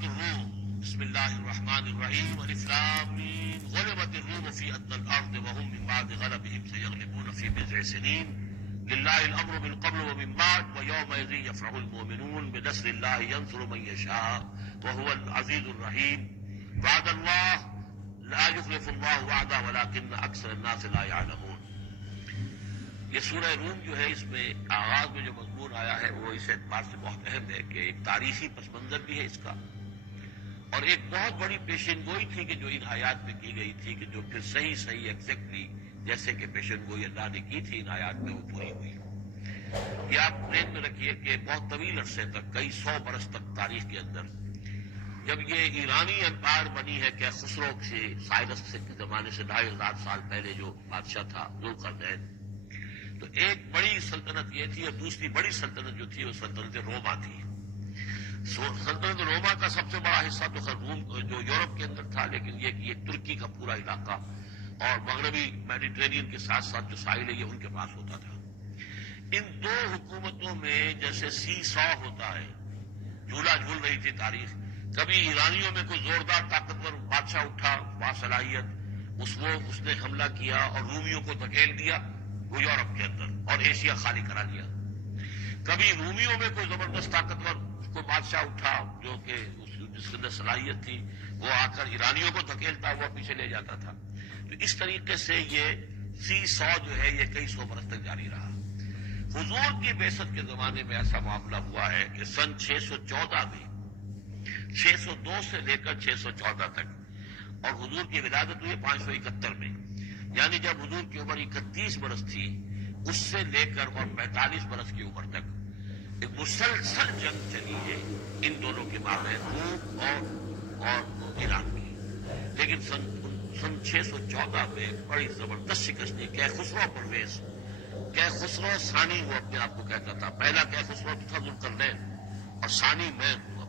سورۃ الروم بسم اللہ الرحمن الرحیم الف لام میم غلبت الروم فی ادنى الارض وهم من بعد غلبهم سيغلبون في بضع سنين للہ الامر من قبل ومن بعد ويومئذ يفرح المؤمنون بنصر اللہ ينصر من يشاء وهو العزیز الرحیم وعد اللہ لا يخلف اللہ وعدہ ولكن اکثر الناس لا يعلمون۔ یہ سورہ روم جو ہے، اس میں آغاز میں جو مضمون آیا ہے وہ اس اعتبار سے بہت اہم ہے کہ ایک تاریخی پس منظر بھی ہے اس کا، اور ایک بہت بڑی پیشن گوئی تھی کہ جو ان آیات میں کی گئی تھی کہ جو پھر صحیح ایگزیکٹلی جیسے کہ پیشن گوئی اللہ نے کی تھی ان آیات میں وہ پوری ہوئی۔ یہ آپ ذہن میں رکھیے کہ بہت طویل عرصے تک، کئی 100 برس تک تاریخ کے اندر، جب یہ ایرانی امپائر بنی ہے کہ خسرو سے سائرس کے زمانے سے 2500 سال پہلے جو بادشاہ تھا ذوالقرنین، تو ایک بڑی سلطنت یہ تھی اور دوسری بڑی سلطنت جو تھی وہ سلطنت روما تھی۔ سلطنت روما کا سب سے بڑا حصہ تو خیر روم جو یورپ کے اندر تھا، لیکن یہ ترکی کا پورا علاقہ اور مغربی میڈیٹرینین کے ساتھ ساتھ جو ساحل ہے یہ ان کے پاس ہوتا تھا۔ ان دو حکومتوں میں جیسے سی سو ہوتا ہے، جھولا جھول رہی تھی تاریخ۔ کبھی ایرانیوں میں کوئی زوردار طاقتور بادشاہ اٹھا باصلاحیت، اس نے حملہ کیا اور رومیوں کو دھکیل دیا وہ یورپ کے اندر اور ایشیا خالی کرا لیا۔ کبھی رومیوں میں کوئی زبردست طاقتور کو بادشاہ اٹھا جو کہ جس کے اندر صلاحیت تھی، وہ آ کر ایرانیوں کو دھکیلتا ہوا پیچھے لے جاتا تھا۔ تو اس طریقے سے یہ سی 100 جو ہے یہ کئی 100 برس تک جاری رہا۔ حضور کی بعثت کے زمانے میں ایسا معاملہ ہوا ہے کہ سن 614 میں، 602 سے لے کر 614 تک، اور حضور کی ولادت ہوئی 571 میں، یعنی جب حضور کی عمر 31 برس تھی اس سے لے کر اور 45 برس کی عمر تک ایک مسلسل جنگ چلی ہے ان دونوں کے مابین، روم اور ایران کی۔ لیکن سن 614 میں بڑی زبردست شکست دی کیخسرو پرویز، کیخسرو ثانی وہ اپنے آپ کو کہتا تھا، پہلا کیخسرو تھا ذوالقرنین اور ثانی میں ہوا۔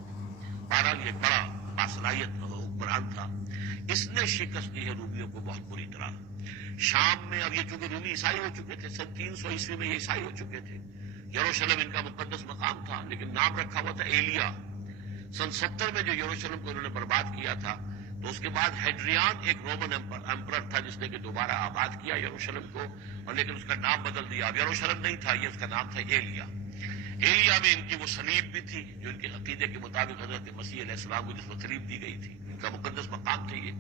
بہرحال یہ بڑا باصلاحیت حکمران تھا، اس نے شکست دی ہے رومیوں کو بہت بری طرح۔ شام میں، اب یہ چونکہ رومی عیسائی ہو چکے تھے، سن 300 عیسوی میں یہ عیسائی ہو چکے تھے، یروشلم ان کا مقدس مقام تھا لیکن نام رکھا ہوا تھا ایلیا۔ سن 70 میں جو یروشلم کو انہوں نے برباد کیا تھا، تو اس کے بعد ہیڈریان ایک رومن امپرر تھا جس نے کہ دوبارہ آباد کیا یروشلم کو، اور لیکن اس کا نام بدل دیا، اب یروشلم نہیں تھا، یہ اس کا نام تھا ایلیا۔ ایلیا میں ان کی وہ صلیب بھی تھی جو ان کے عقیدے کے مطابق حضرت مسیح علیہ السلام کو جس پر صلیب دی گئی تھی، ان کا مقدس مقام تھا یہ۔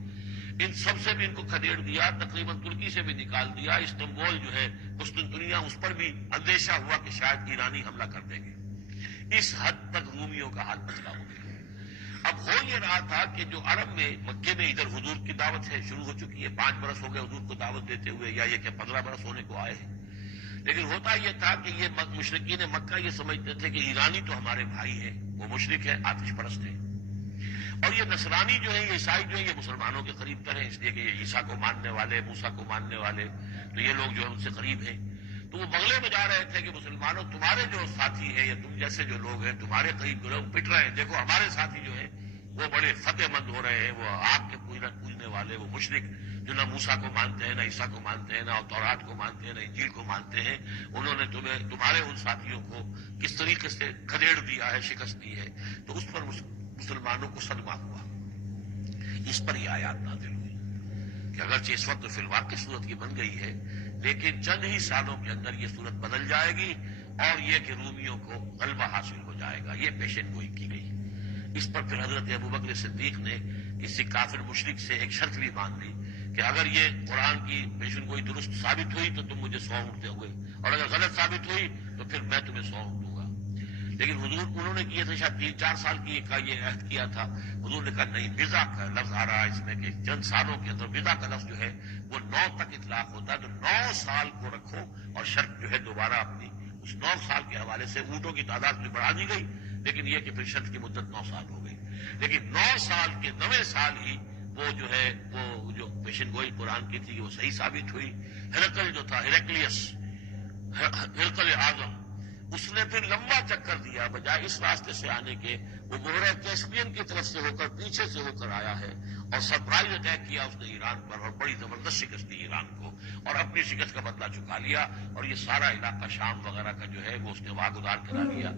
ان سب سے بھی ان کو کھدیڑ دیا، تقریباً ترکی سے بھی نکال دیا، استنبول جو ہے قسطنطنیہ اس پر بھی اندیشہ ہوا کہ شاید ایرانی حملہ کر دیں گے۔ اس حد تک رومیوں کا حال مسئلہ ہو گیا۔ اب ہو یہ رہا تھا کہ جو عرب میں مکے میں ادھر حضور کی دعوت ہے شروع ہو چکی ہے، 5 برس ہو گئے حضور کو دعوت دیتے ہوئے، یا یہ کہ 15 برس ہونے کو آئے ہیں، لیکن ہوتا یہ تھا کہ یہ مشرکین مکہ یہ سمجھتے تھے کہ ایرانی تو ہمارے بھائی ہیں، وہ مشرک ہے، آتش پرست ہیں، اور یہ نصرانی جو ہے، یہ عیسائی جو ہے، یہ مسلمانوں کے قریب تر ہیں، اس لیے کہ یہ عیسیٰ کو ماننے والے، موسیٰ کو ماننے والے، تو یہ لوگ جو ہے ان سے قریب ہیں۔ تو وہ بغلے میں جا رہے تھے کہ مسلمانوں تمہارے جو ساتھی ہیں یا تم جیسے جو لوگ ہیں تمہارے قریب جو لوگ پٹ رہے ہیں، دیکھو ہمارے ساتھی جو ہیں وہ بڑے فتح مند ہو رہے ہیں، وہ آگ کے پوجنے والے، وہ مشرک جو نہ موسیٰ کو مانتے ہیں، نہ عیسیٰ کو مانتے ہیں، نہ تورات کو مانتے ہیں، نہ انجیل کو مانتے ہیں، انہوں نے تمہارے ان ساتھیوں کو کس طریقے سے کھدیڑ دیا ہے، شکست دی ہے۔ تو اس پر مسلمانوں کو صدمہ ہوا، اس پر یہ آیات نازل ہوئی کہ اگرچہ اس وقت فی الواقع صورت کی بن گئی ہے، لیکن چند ہی سالوں کے اندر یہ صورت بدل جائے گی اور یہ کہ رومیوں کو غلبہ حاصل ہو جائے گا، یہ پیشن گوئی کی گئی۔ اس پر پھر حضرت ابوبکر صدیق نے کسی کافر مشرک سے ایک شرط بھی مان لی کہ اگر یہ قرآن کی پیشن گوئی درست ثابت ہوئی تو تم مجھے 100 اونٹ دو گے، اور اگر غلط ثابت ہوئی تو پھر میں تمہیں 100 اونٹ دوں گا۔ لیکن حضور انہوں نے کیے تھے شاید 3-4 سال کی کا یہ عہد کیا تھا، حضور نے کہا نہیں، بضع کا لفظ آ رہا ہے اس میں کہ چند سالوں کے اندر، بضع کا لفظ جو ہے وہ 9 تک اطلاق ہوتا ہے، تو 9 سال کو رکھو، اور شرط جو ہے دوبارہ اپنی اس 9 سال کے حوالے سے اونٹوں کی تعداد بھی بڑھا دی گئی، لیکن یہ کہ پھر شرط کی مدت 9 سال ہو گئی۔ لیکن 9 سال کے 9ویں سال ہی وہ جو ہے وہ جو پیشن گوئی قرآن کی تھی وہ صحیح ثابت ہوئی۔ ہرقل جو تھا، ہرقل اعظم، اس نے پھر لمبا چکر دیا، بجائے اس راستے سے آنے کے وہ بحیرہ کیسپیئن کی طرف سے ہو کر پیچھے سے ہو کر آیا ہے، اور سرپرائز اٹیک کیا اس نے ایران پر، اور بڑی زبردست شکست دی ایران کو، اور اپنی شکست کا بدلہ چکا لیا، اور یہ سارا علاقہ شام وغیرہ کا جو ہے وہ اس نے واگزار کرا لیا۔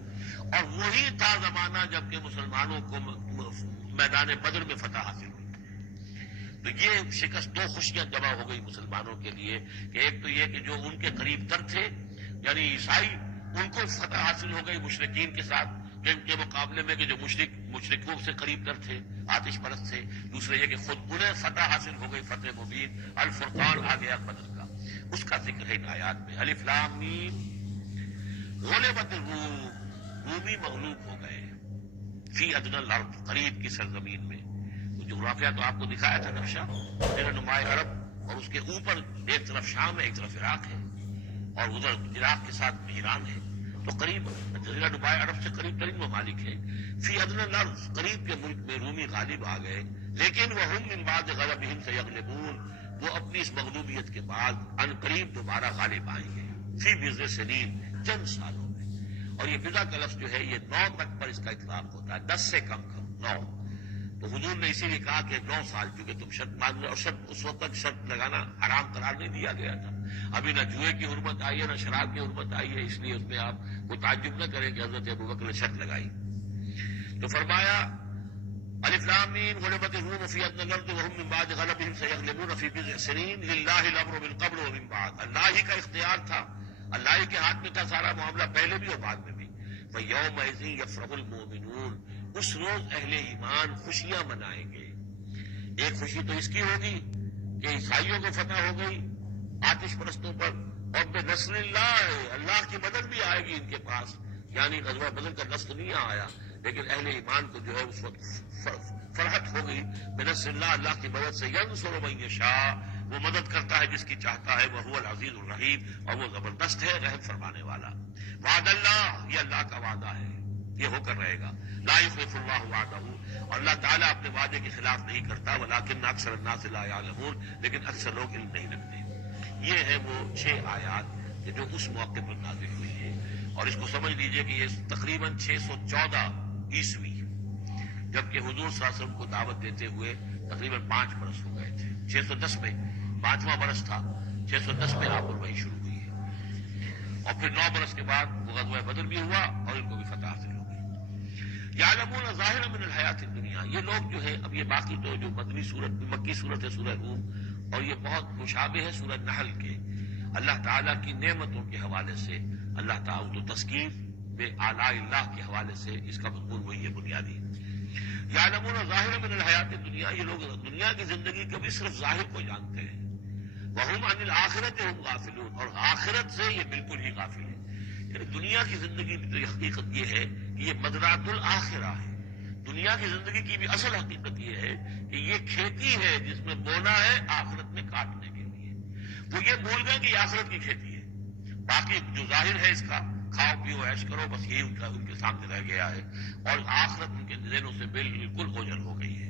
اور وہی تھا زمانہ جب کہ مسلمانوں کو میدان بدر میں فتح حاصل ہوئی۔ تو یہ شکست، دو خوشیاں جمع ہو گئی مسلمانوں کے لیے کہ ایک تو یہ کہ جو ان کے قریب تر تھے یعنی عیسائی، ان کو فتح حاصل ہو گئی مشرکین کے ساتھ ان کے مقابلے میں کہ جو مشرکوں سے قریب تر تھے، آتش پرست تھے۔ دوسرے یہ کہ خود انہیں فتح حاصل ہو گئی، فتح مبین، الفرقان آ گیا بدر کا، اس کا ذکر ہے ان آیات میں۔ الف لام میم غلبت الروم، رومی مغلوب ہو گئے، فی ادنی الارض، قریب کی سرزمین میں۔ جغرافیہ تو آپ کو دکھایا تھا نقشہ، میرا نمایاں عرب اور اس کے اوپر ایک طرف شام ہے، ایک طرف عراق ہے، اور ادھر عراق کے ساتھ ایران ہے، تو قریب جزیرہ نمایاں عرب سے قریب ترین ممالک ہیں۔ فی ادنی الارض، قریب کے ملک میں رومی غالب آ گئے، لیکن وہم من بعد غلبہم سیغلبون، وہ اپنی اس مغلوبیت کے بعد ان قریب دوبارہ غالب آئیں گے، فی بضع سنین، چند سالوں میں۔ اور یہ بضع کا لفظ جو ہے یہ 9 تک پر اس کا اطلاق ہوتا ہے، 10 سے کم 9۔ تو حضور نے اسی لیے کہا کہ 9 سال، چونکہ تم شرط مان لو، اور شرط اس وقت تک شرط لگانا حرام قرار نہیں دیا گیا تھا، ابھی نہ جوئے کی حرمت آئی ہے نہ شراب کی حرمت آئی ہے، اس لیے اس میں آپ کو تعجب نہ کریں کہ حضرت ابوبکر نے شرط لگائی۔ تو فرمایا الف لام میم غلبت الروم فی ادنی الارض وهم من بعد غلبهم سیغلبون فی بضع سنین للہ الامر من قبل ومن بعد، اللہ ہی کا اختیار تھا، اللہ ہی کے ہاتھ میں تھا سارا معاملہ، پہلے بھی اور بعد میں بھی۔ فَيَوْمَئِذٍ يَفْرَحُ الْمُؤْمِنُونَ، اس روز اہل ایمان خوشیاں منائیں گے۔ ایک خوشی تو اس کی ہوگی کہ عیسائیوں کو فتح ہو گئی آتش پرستوں پر، اور بے نصر اللہ، اللہ کی مدد بھی آئے گی ان کے پاس، یعنی غزوہ بدر کا نصر نہیں آیا، لیکن اہل ایمان کو جو ہے اس وقت فرحت ہو گئی بے نصر اللہ، اللہ کی مدد سے، ینصر من یشاء، وہ مدد کرتا ہے جس کی چاہتا ہے، وہو العزیز الرحیم، اور وہ زبردست ہے رحم فرمانے والا۔ وعد اللہ، یہ اللہ کا وعدہ ہے، یہ ہو کر رہے گا، لا یخلف اللہ وعدہ، اور اللہ تعالیٰ اپنے وعدے کے خلاف نہیں کرتا، ولکن اکثر الناس لا یعلمون، لیکن اکثر لوگ علم نہیں رکھتے۔ یہ ہے وہ 6 آیات کہ جو اس موقع پر نازل ہوئی ہے، اور اس کو سمجھ لیجئے کہ یہ تقریباً 614 عیسوی، جبکہ حضور صلی اللہ علیہ وسلم کو دعوت دیتے ہوئے تقریباً 5 برس ہو گئے تھے۔ 610 میں 5واں برس تھا، 610 میں آپ الوحی شروع ہوئی ہے، اور پھر 9 برس کے بعد وہ غزوہ بدر بھی ہوا اور ان کو بھی فتح حاصل ہو گئی۔ یعلمون ظاہرا من الحیات الدنیا، یہ لوگ جو ہے، اب یہ باقی تو جو مدنی صورت مکی صورت ہے سورہ روم، اور یہ بہت مشابہ ہے سورہ نحل کے، اللہ تعالیٰ کی نعمتوں کے حوالے سے، اللہ تعالیٰ تو تذکیر میں آلاء اللہ کے حوالے سے اس کا مضمون وہی ہے بنیادی۔ یعلمون ظاہرا من الحیات الدنیا، یہ لوگ دنیا کی زندگی کے بھی صرف ظاہر کو جانتے ہیں، وہم عن الآخرۃ ہم غافلون، اور آخرت سے یہ بالکل ہی غافل ہے۔ یعنی دنیا کی زندگی کی تو حقیقت یہ ہے کہ یہ مزرعۃ الآخرہ ہے، دنیا کی زندگی کی بھی اصل حقیقت یہ ہے کہ یہ کھیتی ہے جس میں بونا ہے آخرت میں کاٹنے کے لیے۔ وہ یہ بھول گئے کہ یہ آخرت کی کھیتی ہے، باقی جو ظاہر ہے اس کا کھاؤ پیو عیش کرو، بس یہی ان کے سامنے رہ گیا ہے، اور آخرت ان کے ذہنوں سے بالکل اوجھل ہو گئی ہے۔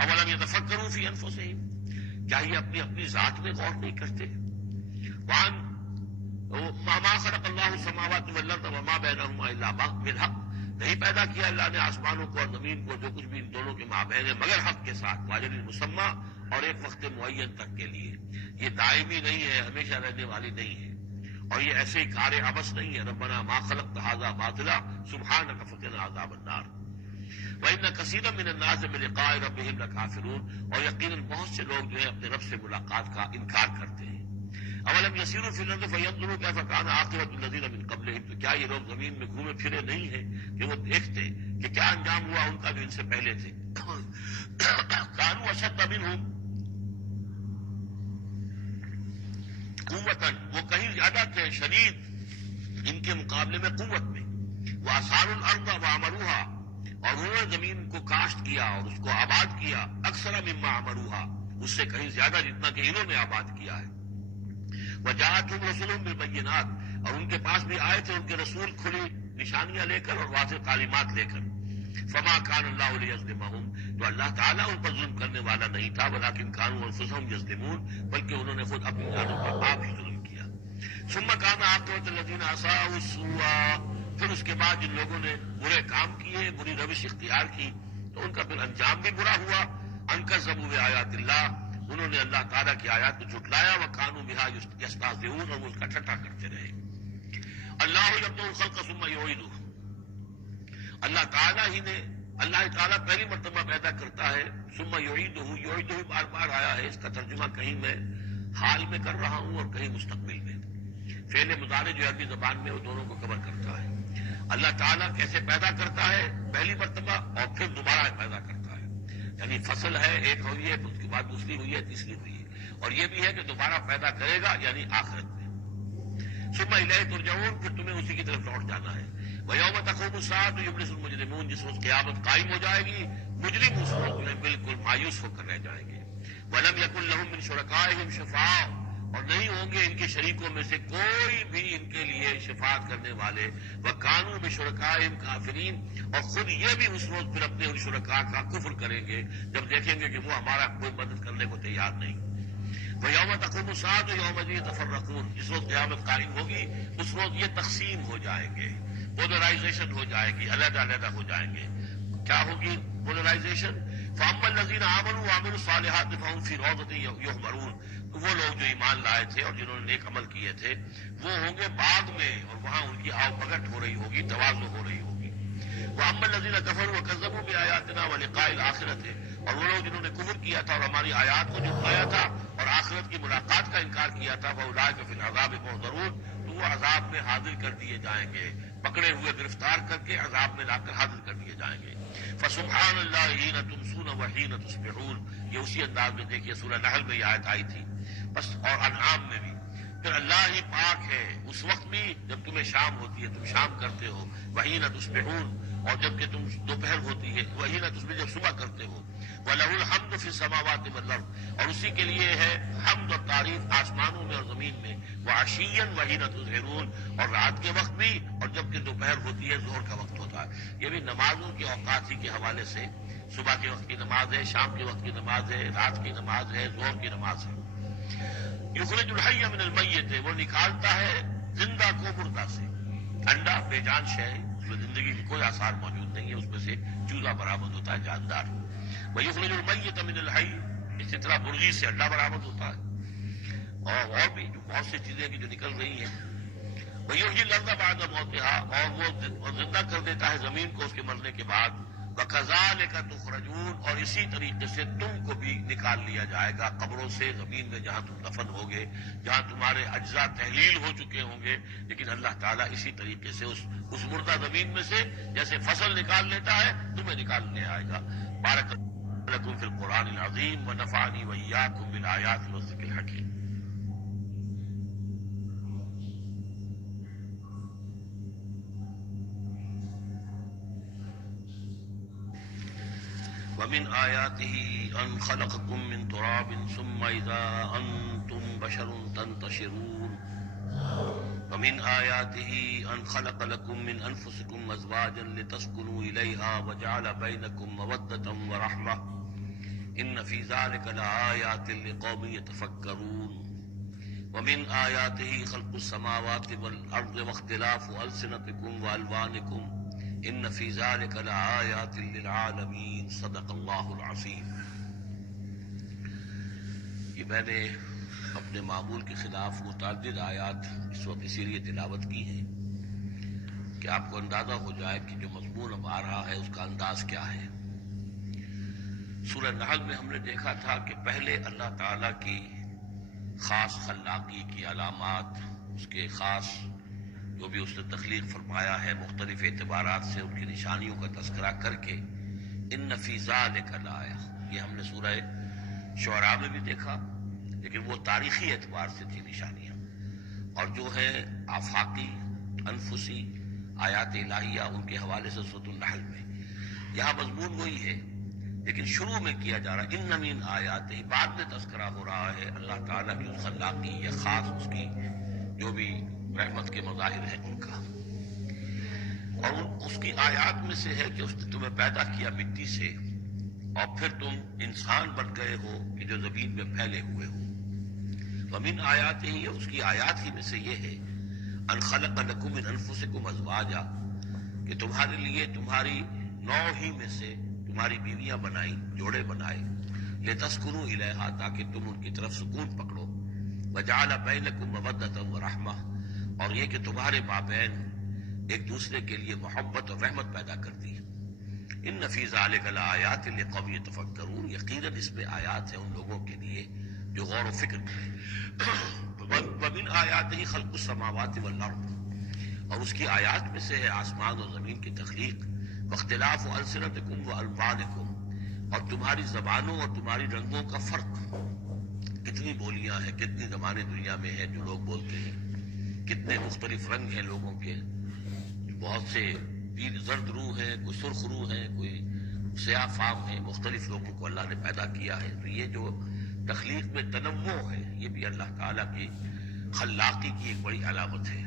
اولم یتفکروا فی انفسہم، کیا یہ اپنی اپنی ذات میں غور نہیں کرتے؟ ما خلق اللہ السماوات والارض وما بینہما الا بالحق، نہیں پیدا کیا اللہ نے آسمانوں کو اور زمین کو، جو کچھ بھی ان دونوں کے مابین ہے، مگر حق کے ساتھ، واجل مسمى، اور ایک وقت معین تک کے لیے۔ یہ دائمی نہیں ہے، ہمیشہ رہنے والی نہیں ہے، اور یہ ایسے ہی کار عبث نہیں ہے۔ ربنا ما خلقت ھذا باطلا سبحانک فقنا عذاب النار وان کثیرا من الناس بلقاء ربهم لکافرون، اور یقیناً بہت سے لوگ جو ہے اپنے رب سے ملاقات کا انکار کرتے ہیں۔ اولم یسیروا فی الارض فینظروا کیف کان عاقبۃ الذین من قبلہم، تو کیا یہ لوگ زمین میں گھومے پھرے نہیں ہیں کہ وہ دیکھتے کہ کیا انجام ہوا ان کا جو ان سے پہلے تھے؟ کانوا اشد منہم قوتاً، وہ کہیں زیادہ تھے شدید ان کے مقابلے میں قوت میں، وآثاروا الارض وعمروہا، اور انہوں نے زمین کو کاشت کیا اور اس کو آباد کیا، اکثر مما عمروہا، اس سے کہیں زیادہ جتنا کہ انہوں نے آباد کیا ہے۔ وجاءتهم رسلهم بالبینات، اور ان کے پاس بھی آئے تھے ان کے رسول کھلی نشانیاں لے کر اور واضح تعلیمات لے کر۔ فما كان اللہ لیظلمهم، تو اللہ تعالیٰ ان پر ظلم کرنے والا نہیں تھا، ولکن كانوا انفسهم یظلمون، بلکہ انہوں نے خود اپنی جانوں پر آپ ہی ظلم کیا۔ ثم كان عاقبۃ الذین اساءوا السوء، پھر اس کے بعد جن لوگوں نے برے کام کیے، بری روش اختیار کی، تو ان کا پھر انجام بھی برا ہوا۔ ان کذبوا بآیات اللہ، انہوں نے اللہ تعالیٰ کی آیات کو جھٹلایا، وکانوا بہا یستہزئون، اور وہ اس کا ٹھٹھا کرتے رہے۔ اللہ یبدأ الخلق ثم یعیدہ، اللہ تعالیٰ ہی نے اللہ تعالیٰ پہلی مرتبہ پیدا کرتا ہے، ثم یعیدہ بار بار آیا ہے، اس کا ترجمہ کہیں میں حال میں کر رہا ہوں اور کہیں مستقبل میں۔ فعل مضارع جو عربی زبان میں وہ دونوں کو کور کرتا ہے۔ اللہ تعالیٰ کیسے پیدا کرتا ہے؟ پہلی مرتبہ اور پھر دوبارہ پیدا کرتا ہے، یعنی فصل ہے ایک ہوئی ہے، اس کے بعد دوسری ہوئی ہے، تیسری ہوئی ہے، اور یہ بھی ہے کہ دوبارہ پیدا کرے گا یعنی آخرت میں۔ ثم الیہ ترجعون، پھر تمہیں اسی کی طرف لوٹ جانا ہے۔ وَيَوْمَ تَقُومُ السَّاعَةُ يُبْلِسُ الْمُجْرِمُونَ، جس روز قیامت قائم ہو جائے گی مجرم اس روز میں بالکل مایوس ہو کر رہ جائیں گے۔ وَلَمْ يَكُنْ لَهُم مِّن شُرَكَائِهِمْ شَفَاعَةٌ، اور نہیں ہوں گے ان کے شریکوں میں سے کوئی بھی ان کے لیے شفاعت کرنے والے۔ وَكَانُوا بِشُرَكَائِهِمْ كَافِرِينَ، اور خود یہ بھی اس روز پھر اپنے ان شرکاء کا کفر کریں گے جب دیکھیں گے کہ وہ ہمارا کوئی مدد کرنے کو تیار نہیں۔ وَيَوْمَ تَقُومُ السَّاعَةُ يَوْمَئِذٍ يَتَفَرَّقُونَ، جس روز قیامت قائم ہوگی اس روز یہ تقسیم ہو جائیں گے، پولرائزیشن ہو جائے گی، علیحدہ علیحدہ ہو جائیں گے۔ کیا ہوگی پولرائزیشن؟ فَأَمَّا الَّذِينَ آمَنُوا وَعَمِلُوا الصَّالِحَاتِ فَهُمْ فِي رَوْضَةٍ يُحْبَرُونَ، تو وہ لوگ جو ایمان لائے تھے اور جنہوں نے نیک عمل کیے تھے وہ ہوں گے باغ میں، اور وہاں ان کی آؤ بھگت ہو رہی ہوگی، تواضع ہو رہی ہوگی۔ وَأَمَّا الَّذِينَ كَفَرُوا وَكَذَّبُوا بِآيَاتِنَا وَلِقَاءِ الْآخِرَةِ، اور وہ لوگ جنہوں نے کفر کیا تھا اور ہماری آیات کو جھٹلایا تھا اور آخرت کی ملاقات کا انکار کیا تھا، فَأُولَٰئِکَ فِي الْعَذَابِ مُحْضَرُونَ، تو وہ عذاب میں حاضر کر دیے جائیں گے، پکڑے ہوئے گرفتار کر کے عذاب میں لا کر حاضر کر دیے جائیں گے۔ فَسُبْحَانَ اللَّهِ حِينَ تُمْسُونَ وَحِينَ تُصْبِحُونَ، یہ اسی انداز میں دیکھیے سورہ نحل میں یہ آیت آئی تھی بس، اور انعام میں بھی۔ پھر اللہ ہی پاک ہے اس وقت بھی جب تمہیں شام ہوتی ہے تم شام کرتے ہو، وحین تصبحون، اور جب کہ تم دوپہر ہوتی ہے، وحین تصبح جب صبح کرتے ہو۔ وَلَهُ الْحَمْدُ فِي السَّمَاوَاتِ وَالْأَرْضِ، اور اسی کے لیے ہے حمد اور تعریف آسمانوں میں اور زمین میں۔ وَعَشِيًّا وَحِينَ تُظْهِرُونَ، اور رات کے وقت بھی اور جب کہ دوپہر ہوتی ہے، ظہر کا وقت ہوتا ہے۔ یہ بھی نمازوں کے اوقات ہی کے حوالے سے، صبح کے وقت کی نماز ہے، شام کے وقت کی نماز ہے، رات کی نماز ہے، ظہر کی نماز ہے۔ یخرج الحی من المیت، وہ نکالتا ہے زندہ کو مردہ سے۔ انڈا بے جان شے، اس میں زندگی کی کوئی آثار موجود نہیں ہے، اس میں سے چوزا برآمد ہوتا ہے جاندار۔ ویخرج المیت من الحی، اسی طرح مرغی سے انڈا برآمد ہوتا ہے، اور بھی جو بہت سی چیزیں جو نکل رہی ہیں۔ ویحیی الارض بعد موتها، اور وہ زندہ کر دیتا ہے زمین کو اس کے مرنے کے بعد۔ وَكَذَلِكَ تُخْرَجُونَ، اور اسی طریقے سے تم کو بھی نکال لیا جائے گا قبروں سے، زمین میں جہاں تم دفن ہوگے، جہاں تمہارے اجزاء تحلیل ہو چکے ہوں گے، لیکن اللہ تعالیٰ اسی طریقے سے اس مردہ زمین میں سے جیسے فصل نکال لیتا ہے تمہیں نکالنے آئے گا۔ بارک لکم فی القرآن العظیم ونفعنی وإیاکم بالآیات والذکر الحکیم۔ ومن آیاته أن خلقكم من تراب ثم إذا أنتم بشر تنتشرون ومن آیاته أن خلق لكم من أنفسكم أزواجا لتسكنوا إليها وجعل بينكم مودة ورحمة إن في ذلك لآيات لقوم يتفكرون ومن آیاته خلق السماوات والأرض واختلاف ألسنتكم وألوانكم ان فی ذلک لآیات للعالمین صدق اللہ العظیم۔ یہ میں نے اپنے معمول کے خلاف متعدد آیات اس وقت اسی لیے تلاوت کی ہیں کہ آپ کو اندازہ ہو جائے کہ جو مضمون اب آ رہا ہے اس کا انداز کیا ہے۔ سورہ نحل میں ہم نے دیکھا تھا کہ پہلے اللہ تعالیٰ کی خاص خلاقی کی علامات، اس کے خاص جو بھی اس نے تخلیق فرمایا ہے مختلف اعتبارات سے ان کی نشانیوں کا تذکرہ کر کے ان فی ذلک لآیہ، یہ ہم نے سورہ شعراء میں بھی دیکھا، لیکن وہ تاریخی اعتبار سے تھی نشانیاں، اور جو ہے آفاقی انفسی آیات الہیہ ان کے حوالے سے سورۃ النحل میں، یہاں مضمون وہی ہے لیکن شروع میں کیا جا رہا ان من آیات، بعد میں تذکرہ ہو رہا ہے اللہ تعالیٰ کی اس خلاقی یا خاص اس کی جو بھی رحمت کے مظاہر ہیں ان کا، اور اس کی آیات میں سے ہے کہ اس نے تمہیں پیدا کیا مٹی سے اور پھر تم انسان بن گئے ہو کہ جو زمین میں پھیلے ہوئے ہو۔ ومن آیات ہی، اس کی آیات ہی میں سے یہ ہے ان خلق لکم من انفسکم ازواجا، کہ تمہارے لیے تمہاری نوع ہی میں سے تمہاری بیویاں بنائی، جوڑے بنائے، لتسکنوا الیہا، تاکہ تم ان کی طرف سکون پکڑو، وجعل بینکم مودۃ ورحمہ، اور یہ کہ تمہارے مابین ایک دوسرے کے لیے محبت اور رحمت پیدا کرتی ہے۔ ان فی ذلک لآیات لقوم یتفکرون، یقیناً اس میں آیات ہیں ان لوگوں کے لیے جو غور و فکر کریں۔ ومن آیاتہ خلق السماوات والارض، اور اس کی آیات میں سے ہے آسمان اور زمین کی تخلیق، واختلاف السنتکم والوانکم، اور تمہاری زبانوں اور تمہاری رنگوں کا فرق۔ کتنی بولیاں ہیں، کتنی زبانیں دنیا میں ہیں جو لوگ بولتے ہیں، کتنے مختلف رنگ ہیں لوگوں کے، بہت سے زرد روح ہیں، کوئی سرخ روح ہیں، کوئی سیاہ فام ہیں، مختلف لوگوں کو اللہ نے پیدا کیا ہے۔ تو یہ جو تخلیق میں تنوع ہے یہ بھی اللہ تعالیٰ کی خلاقی کی ایک بڑی علامت ہے۔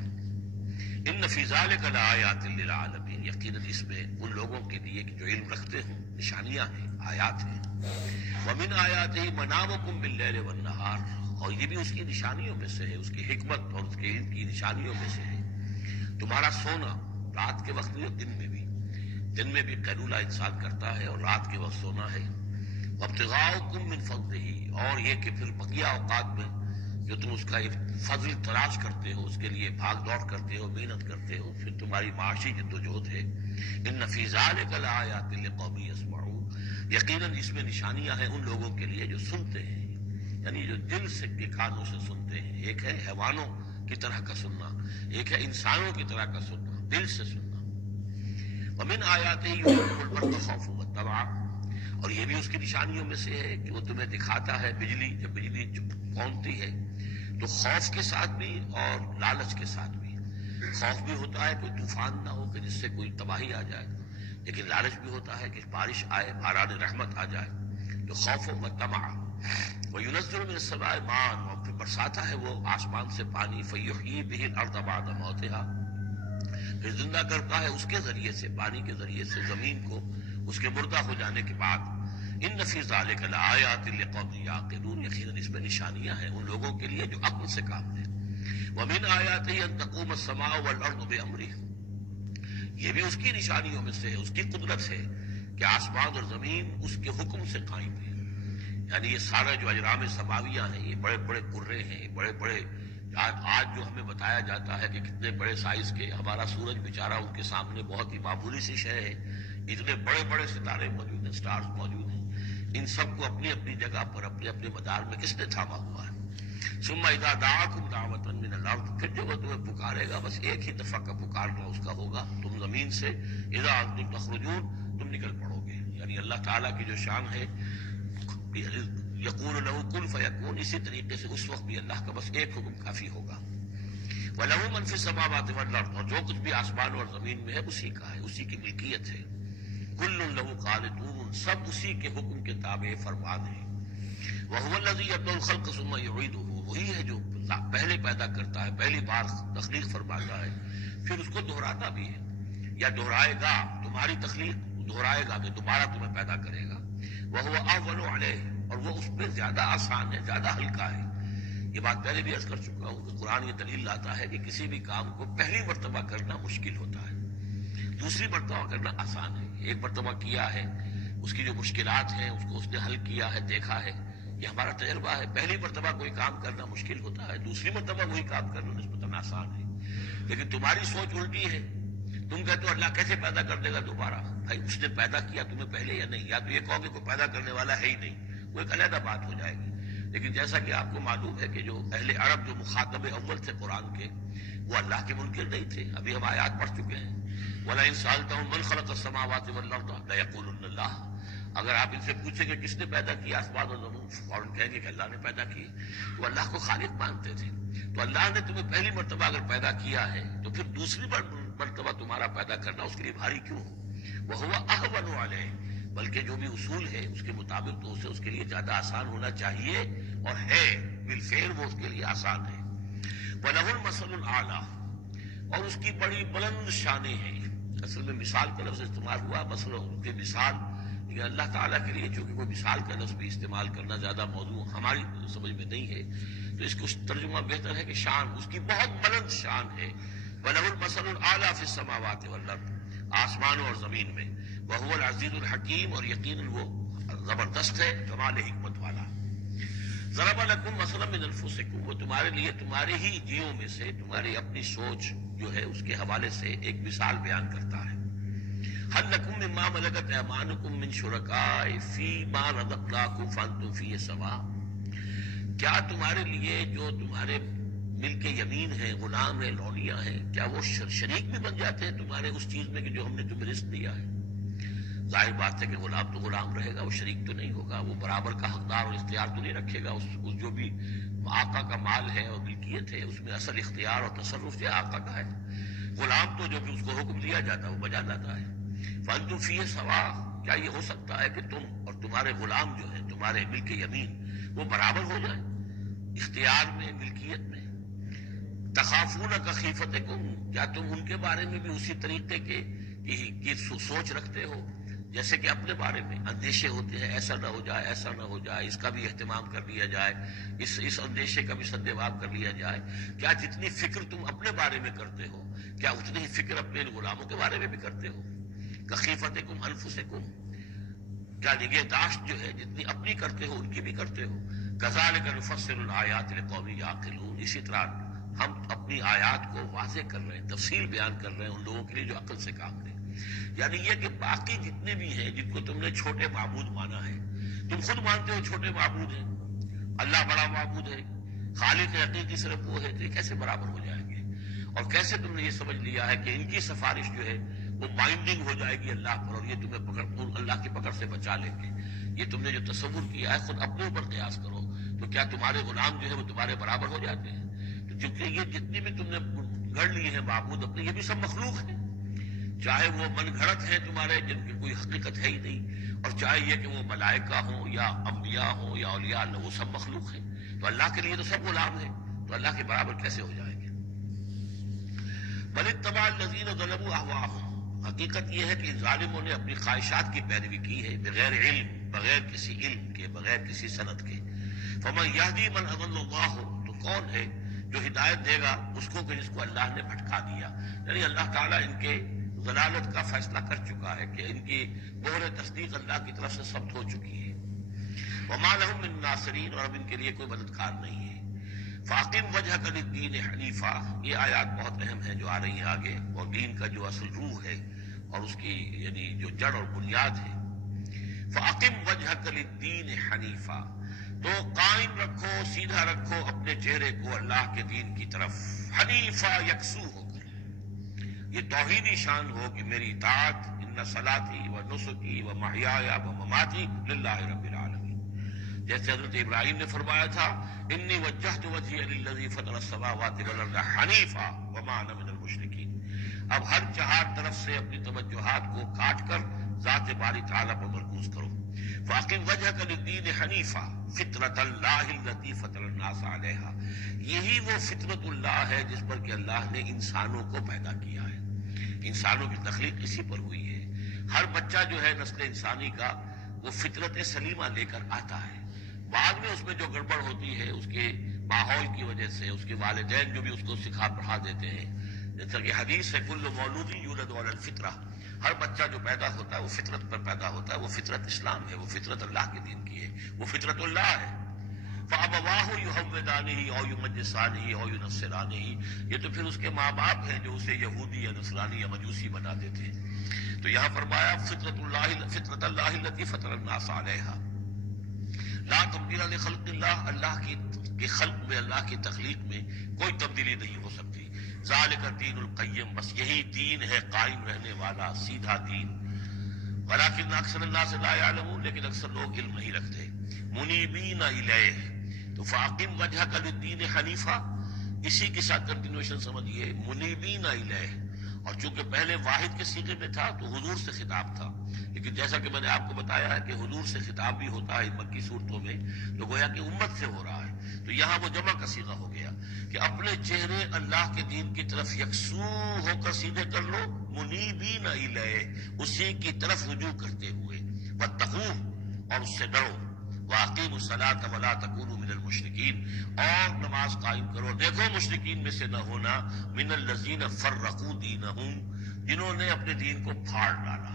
ان فی ذلک لآیات للعالمین، یقیناً اس میں ان لوگوں کے لیے کہ جو علم رکھتے ہیں نشانیاں ہیں، آیات ہیں۔ ومن آیاتہ منامکم باللیل والنہار، اور یہ بھی اس کی نشانیوں میں سے ہے، اس کی حکمت اور اس کے علم کی نشانیوں میں سے ہے تمہارا سونا، رات کے وقت بھی اور دن میں بھی قیلولہ انسان کرتا ہے اور رات کے وقت سونا ہے۔ وابتغاؤکم من فضلہ، اور یہ کہ پھر بقیہ اوقات میں جو تم اس کا فضل تلاش کرتے ہو، اس کے لیے بھاگ دوڑ کرتے ہو، محنت کرتے ہو، پھر تمہاری معاشی جدوجہد ہے۔ ان فی ذلک لآیات لقوم یسمعون، یقیناً اس میں نشانیاں ہیں ان لوگوں کے لیے جو سنتے ہیں، یعنی جو دل سے کے کانوں سے سنتے ہیں۔ ایک ہے حیوانوں کی طرح کا سننا، ایک ہے انسانوں کی طرح کا سننا، دل سے سننا۔ ومن آیاتہ یریکم البرق خوفا وطمعا، اور یہ بھی اس کی نشانیوں میں سے ہے کہ وہ تمہیں دکھاتا ہے بجلی، جب بجلی کونتی ہے تو خوف کے ساتھ بھی اور لالچ کے ساتھ بھی۔ خوف بھی ہوتا ہے کوئی طوفان نہ ہو کہ جس سے کوئی تباہی آ جائے، لیکن لالچ بھی ہوتا ہے کہ بارش آئے، باران رحمت آ جائے، تو خوف و طمع۔ وَيُنَزِّلُ مِنَ السَّمَاءِ مَاءً، اور پھر برساتا ہے وہ آسمان سے پانی، فَيُحْيِي بِهِ الْأَرْضَ بَعْدَ مَوْتِهَا، پھر زندہ کرتا ہے اس کے ذریعے سے، پانی کے ذریعے سے زمین کو اس کے مردہ ہو جانے کے بعد۔ ان فی ذلک لآیات لقوم یعقلون، یقیناً اس میں نشانیاں ہیں ان لوگوں کے لیے جو عقل سے کام لیں۔ ومن آیاتہ ان تقوم السماء والارض بامرہ، یہ بھی اس کی نشانیوں میں سے ہے، اس کی قدرت ہے کہ آسمان اور زمین اس کے حکم سے قائم ہے۔ یعنی یہ سارا جو اجرام سماویہ ہیں، یہ بڑے بڑے کرے ہیں، بڑے بڑے، آج جو ہمیں بتایا جاتا ہے کہ کتنے بڑے سائز کے ہمارا سورج بیچارہ ان کے سامنے بہت ہی معمولی سی شے ہے، اتنے بڑے بڑے ستارے موجود ہیں، سٹارز موجود ہیں، ان سب کو اپنی اپنی جگہ پر اپنے اپنے مدار میں کس نے تھاما ہوا ہے۔ ثم اذا دعاکم دعوۃ من الارض، پھر جب وہ تمہیں پکارے گا، بس ایک ہی دفعہ کا پکارنا اس کا ہوگا، تم زمین سے اذا انتم تخرجون، تم نکل پڑو گے۔ یعنی اللہ تعالیٰ کی جو شان ہے، یقول له کن فیکون، اسی طریقے سے اس وقت بھی اللہ کا بس ایک حکم کافی ہوگا۔ وَلَهُ مَن فِي السَّمَاوَاتِ وَالْأَرْضِ، اور جو کچھ بھی آسمان اور زمین میں ہے اسی کا ہے، اسی کی ملکیت ہے۔ كُلٌّ لَهُ قَانِتُونَ، سب اسی کے حکم کے تابع فرمان ہیں۔ وَهُوَ الَّذِي يَبْدَأُ الْخَلْقَ ثُمَّ يُعِيدُهُ، وہی ہے جو پہلے پیدا کرتا ہے، پہلی بار تخلیق فرماتا ہے، پھر اس کو دہراتا بھی ہے، یا دہرائے گا، تمہاری تخلیق دہرائے گا کہ دوبارہ تمہیں پیدا کرے گا۔ وَهُوَ أَهْوَنُ عَلَيْهِ، اور وہ اس پہ زیادہ آسان ہے، زیادہ ہلکا ہے۔ یہ بات پہلے بھی عرض کر چکا ہوں کہ قرآن یہ دلیل لاتا ہے کہ کسی بھی کام کو پہلی مرتبہ کرنا مشکل ہوتا ہے، دوسری مرتبہ کرنا آسان ہے۔ ایک مرتبہ کیا ہے، اس کی جو مشکلات ہیں اس کو اس نے حل کیا ہے، دیکھا ہے، یہ ہمارا تجربہ ہے۔ پہلی مرتبہ کوئی کام کرنا مشکل ہوتا ہے، دوسری مرتبہ وہی کام کرنا نسبتاً آسان ہے۔ لیکن تمہاری سوچ الٹی ہے، تم کہتے ہو اللہ کیسے پیدا کر دے گا دوبارہ؟ بھائی اس نے پیدا کیا تمہیں پہلے یا نہیں؟ یا تو یہ کہو کہ کوئی پیدا کرنے والا ہے ہی نہیں، وہ ایک علیحدہ بات ہو جائے گی۔ لیکن جیسا کہ آپ کو معلوم ہے کہ جو اہل عرب جو مخاطب اول تھے قرآن کے، وہ اللہ کے منکر نہیں تھے۔ ابھی ہم آیات پڑھ چکے ہیں، وَلَئِن سَأَلْتَهُم مَّن خَلَقَ السَّمَاوَاتِ وَالْأَرْضَ لَيَقُولُنَّ اللَّهُ، اگر آپ ان سے پوچھیں کہ کس نے پیدا کیا آسمان اور زمین، فوراً کہیں گے کہ اللہ نے پیدا کی۔ وہ اللہ کو خالق مانتے تھے۔ تو اللہ نے تمہیں پہلی مرتبہ اگر پیدا کیا ہے تو پھر دوسری مرتبہ تمہارا پیدا کرنا اس کے لیے بھاری کیوں ہو؟ وَهُوَ أَهْوَنُ عَلَيْهِ، بلکہ جو بھی اصول ہے اس کے مطابق تو اسے اس کے لیے زیادہ آسان ہونا چاہیے، اور ہے بالفعل وہ اس کے لیے آسان ہے۔ وَلَهُ الْمَثَلُ الْأَعْلَىٰ، اور اس کی بڑی بلند شانیں ہیں۔ اصل میں مثال کا لفظ استعمال ہوا، مثلا ان کی مثال، لیکن اللہ تعالیٰ کے لیے چونکہ کوئی مثال کا لفظ بھی استعمال کرنا زیادہ موضوع ہماری سمجھ میں نہیں ہے، تو اس کو ترجمہ بہتر ہے کہ شان، اس کی بہت بلند شان ہے۔ وَلَهُ الْمَثَلُ الْأَعْلَىٰ فِي السَّمَاوَاتِ وَالْأَرْضِ، آسمانوں اور زمین میں۔ وَهُوَ الْعَزِيزُ الْحَكِيمُ، اور یقیناً وہ زبردست ہے، کمال حکمت والا۔ ضرب لکم مثلا من انفسکم، وہ تمہارے لیے تمہارے ہی جیوں میں سے، تمہاری اپنی سوچ جو ہے اس کے حوالے سے ایک مثال بیان کرتا ہے۔ هل لکم مما ملکت ایمانکم من شرکاء فیما رزقناکم فانتم فیہ سواء، کیا تمہارے لیے جو تمہارے ملک یمین ہیں، غلام ہیں، لونیاں ہیں، کیا وہ شریک بھی بن جاتے ہیں تمہارے اس چیز میں کہ جو ہم نے تمہیں رزق دیا ہے؟ ظاہر بات ہے کہ غلام تو غلام رہے گا، وہ شریک تو نہیں ہوگا، وہ برابر کا حقدار اور اختیار تو نہیں رکھے گا۔ اس جو بھی آقا کا مال ہے اور ملکیت ہے، اس میں اصل اختیار اور تصرف جو آقا کا ہے۔ غلام تو جو بھی اس کو حکم دیا جاتا ہے وہ بجا جاتا ہے۔ فانتم فیہ سواء، کیا یہ ہو سکتا ہے کہ تم اور تمہارے غلام جو ہیں، تمہارے ملک یمین، وہ برابر ہو جائیں اختیار میں، ملکیت میں؟ تخافون کخیفتکم، کیا تم ان کے بارے میں بھی اسی طریقے کی سوچ رکھتے ہو جیسے کہ اپنے بارے میں اندیشے ہوتے ہیں، ایسا نہ ہو جائے، ایسا نہ ہو جائے، اس کا بھی اہتمام کر لیا جائے، اس اندیشے کا بھی سدباب کر لیا جائے؟ کیا جتنی فکر تم اپنے بارے میں کرتے ہو، کیا اتنی ہی فکر اپنے غلاموں کے بارے میں بھی کرتے ہو؟ کخیفتکم انفسکم، کیا نگہداشت جو ہے جتنی اپنی کرتے ہو ان کی بھی کرتے ہو؟ کذالک نفصل الآیات لقوم یعقلون، اسی طرح ہم اپنی آیات کو واضح کر رہے ہیں، تفصیل بیان کر رہے ہیں ان لوگوں کے لیے جو عقل سے کام لیں۔ یعنی یہ کہ باقی جتنے بھی ہیں جن کو تم نے چھوٹے معبود مانا ہے، تم خود مانتے ہو چھوٹے معبود ہیں، اللہ بڑا معبود ہے، خالق حقیقی صرف وہ ہے، تو یہ کیسے برابر ہو جائیں گے؟ اور کیسے تم نے یہ سمجھ لیا ہے کہ ان کی سفارش جو ہے وہ بائنڈنگ ہو جائے گی اللہ پر، اور یہ تمہیں اللہ کی پکڑ سے بچا لیں گے؟ یہ تم نے جو تصور کیا ہے خود اپنے اوپر قیاس کرو، تو کیا تمہارے غلام جو ہے وہ تمہارے برابر ہو جاتے ہیں؟ تو چونکہ یہ جتنی بھی تم نے گھڑ لیے ہیں معبود اپنے، یہ بھی سب مخلوق ہیں، چاہے وہ من گھڑت ہیں تمہارے جن کی کوئی حقیقت ہے ہی نہیں، اور چاہے یہ کہ وہ ملائکہ ہوں یا انبیاء ہوں یا اولیاء اللہ، وہ سب مخلوق ہیں، تو اللہ کے لیے تو سب غلام ہیں، تو اللہ کے برابر کیسے ہو جائیں گے؟ بل اتبع الذین ظلموا اہواءہم، حقیقت یہ ہے کہ ان ظالموں نے اپنی خواہشات کی پیروی کی ہے، بغیر علم، بغیر کسی علم کے، بغیر کسی سند کے۔ فمن یہدی من اضل اللہ، تو کون ہے جو ہدایت دے گا اس کو کہ جس کو اللہ نے بھٹکا دیا؟ یعنی اللہ تعالیٰ ان کے ضلالت کا فیصلہ کر چکا ہے کہ ان کی مہر تصدیق اللہ کی طرف سے ثبت ہو چکی ہے۔ وما لهم من ناصرین، اور اب ان کے لیے کوئی مددگار نہیں ہے۔ فاقم وجہک للدین حنیفا، یہ آیات بہت اہم ہیں جو آ رہی ہیں آگے، اور دین کا جو اصل روح ہے اور اس کی یعنی جو جڑ اور بنیاد ہے۔ فاقم وجہک للدین حنیفا، تو قائم رکھو، سیدھا رکھو اپنے چہرے کو اللہ کے دین کی طرف، حنیفا، یکسو ہو کر۔ یہ توحیدی شان ہو کہ میری اطاعت، ان صلاتی و نسکی و محیای و مماتی للہ رب العالمین، جیسے حضرت ابراہیم نے فرمایا تھا انی وجہت وجہی للذی فطر السماوات والارض حنیفا وما انا من المشرکین۔ اب ہر چہار طرف سے اپنی توجہات کو کاٹ کر ذات باری تعالیٰ پر مرکوز کرو۔ فاقم وجہک للدین حنیفا فطرۃ اللہ التی فطر الناس علیہا، یہی وہ فطرت اللہ ہے جس پر کہ اللہ نے انسانوں کو پیدا کیا ہے، انسانوں کی تخلیق اسی پر ہوئی ہے۔ ہر بچہ جو ہے نسل انسانی کا وہ فطرت سلیمہ لے کر آتا ہے، بعد میں اس میں جو گڑبڑ ہوتی ہے اس کے ماحول کی وجہ سے، اس کے والدین جو بھی اس کو سکھا پڑھا دیتے ہیں، جیسا کہ حدیث ہے کل مولود یولد علی الفطرہ، ہر بچہ جو پیدا ہوتا ہے وہ فطرت پر پیدا ہوتا ہے، وہ فطرت اسلام ہے، وہ فطرت اللہ کے دین کی ہے، وہ فطرت اللہ ہے۔ فَأَبَوَاهُ يُهَوِّدَانِهِ أَوْ يُمَجِّسَانِهِ أَوْ يُنَصِّرَانِهِ، یہ تو پھر اس کے ماں باپ ہیں جو اسے یہودی یا نصرانی یا مجوسی بنا دیتے ہیں۔ تو یہاں فرمایا فطرت اللہ التی فطر الناس علیہا، لا تبدیل لخلق اللہ، اللہ کی خلق میں، اللہ کی تخلیق میں کوئی تبدیلی نہیں ہو سکتی۔ ذالک الدین القیم، بس یہی دین ہے قائم رہنے والا سیدھا دین۔ ولکن اکثر الناس لا یعلمون، لیکن اکثر لوگ علم نہیں رکھتے۔ منیبین الیہ، تو فاقم وجہک للدین حنیفا، اسی کے ساتھ کنٹینویشن سمجھیے، منیبین الیہ، اور چونکہ پہلے واحد کے صیغے میں تھا تو حضور سے خطاب تھا، لیکن جیسا کہ میں نے آپ کو بتایا ہے کہ حضور سے خطاب بھی ہوتا ہے مکی صورتوں میں، تو گویا کہ امت سے ہو رہا ہے، تو یہاں وہ جمع کا صیغہ ہو گیا کہ اپنے چہرے اللہ کے دین کی طرف یکسو ہو کر سیدھے کر لو، منیبین الیہ، اسی کی طرف رجوع کرتے ہوئے، واتقوہ، اور اس سے ڈرو، واقیموا الصلاۃ ولا تکونوا من المشرکین، اور نماز قائم کرو، دیکھو مشرکین میں سے نہ ہونا، من الذین فرقوا دینہم، جنہوں نے اپنے دین کو پھاڑ ڈالا۔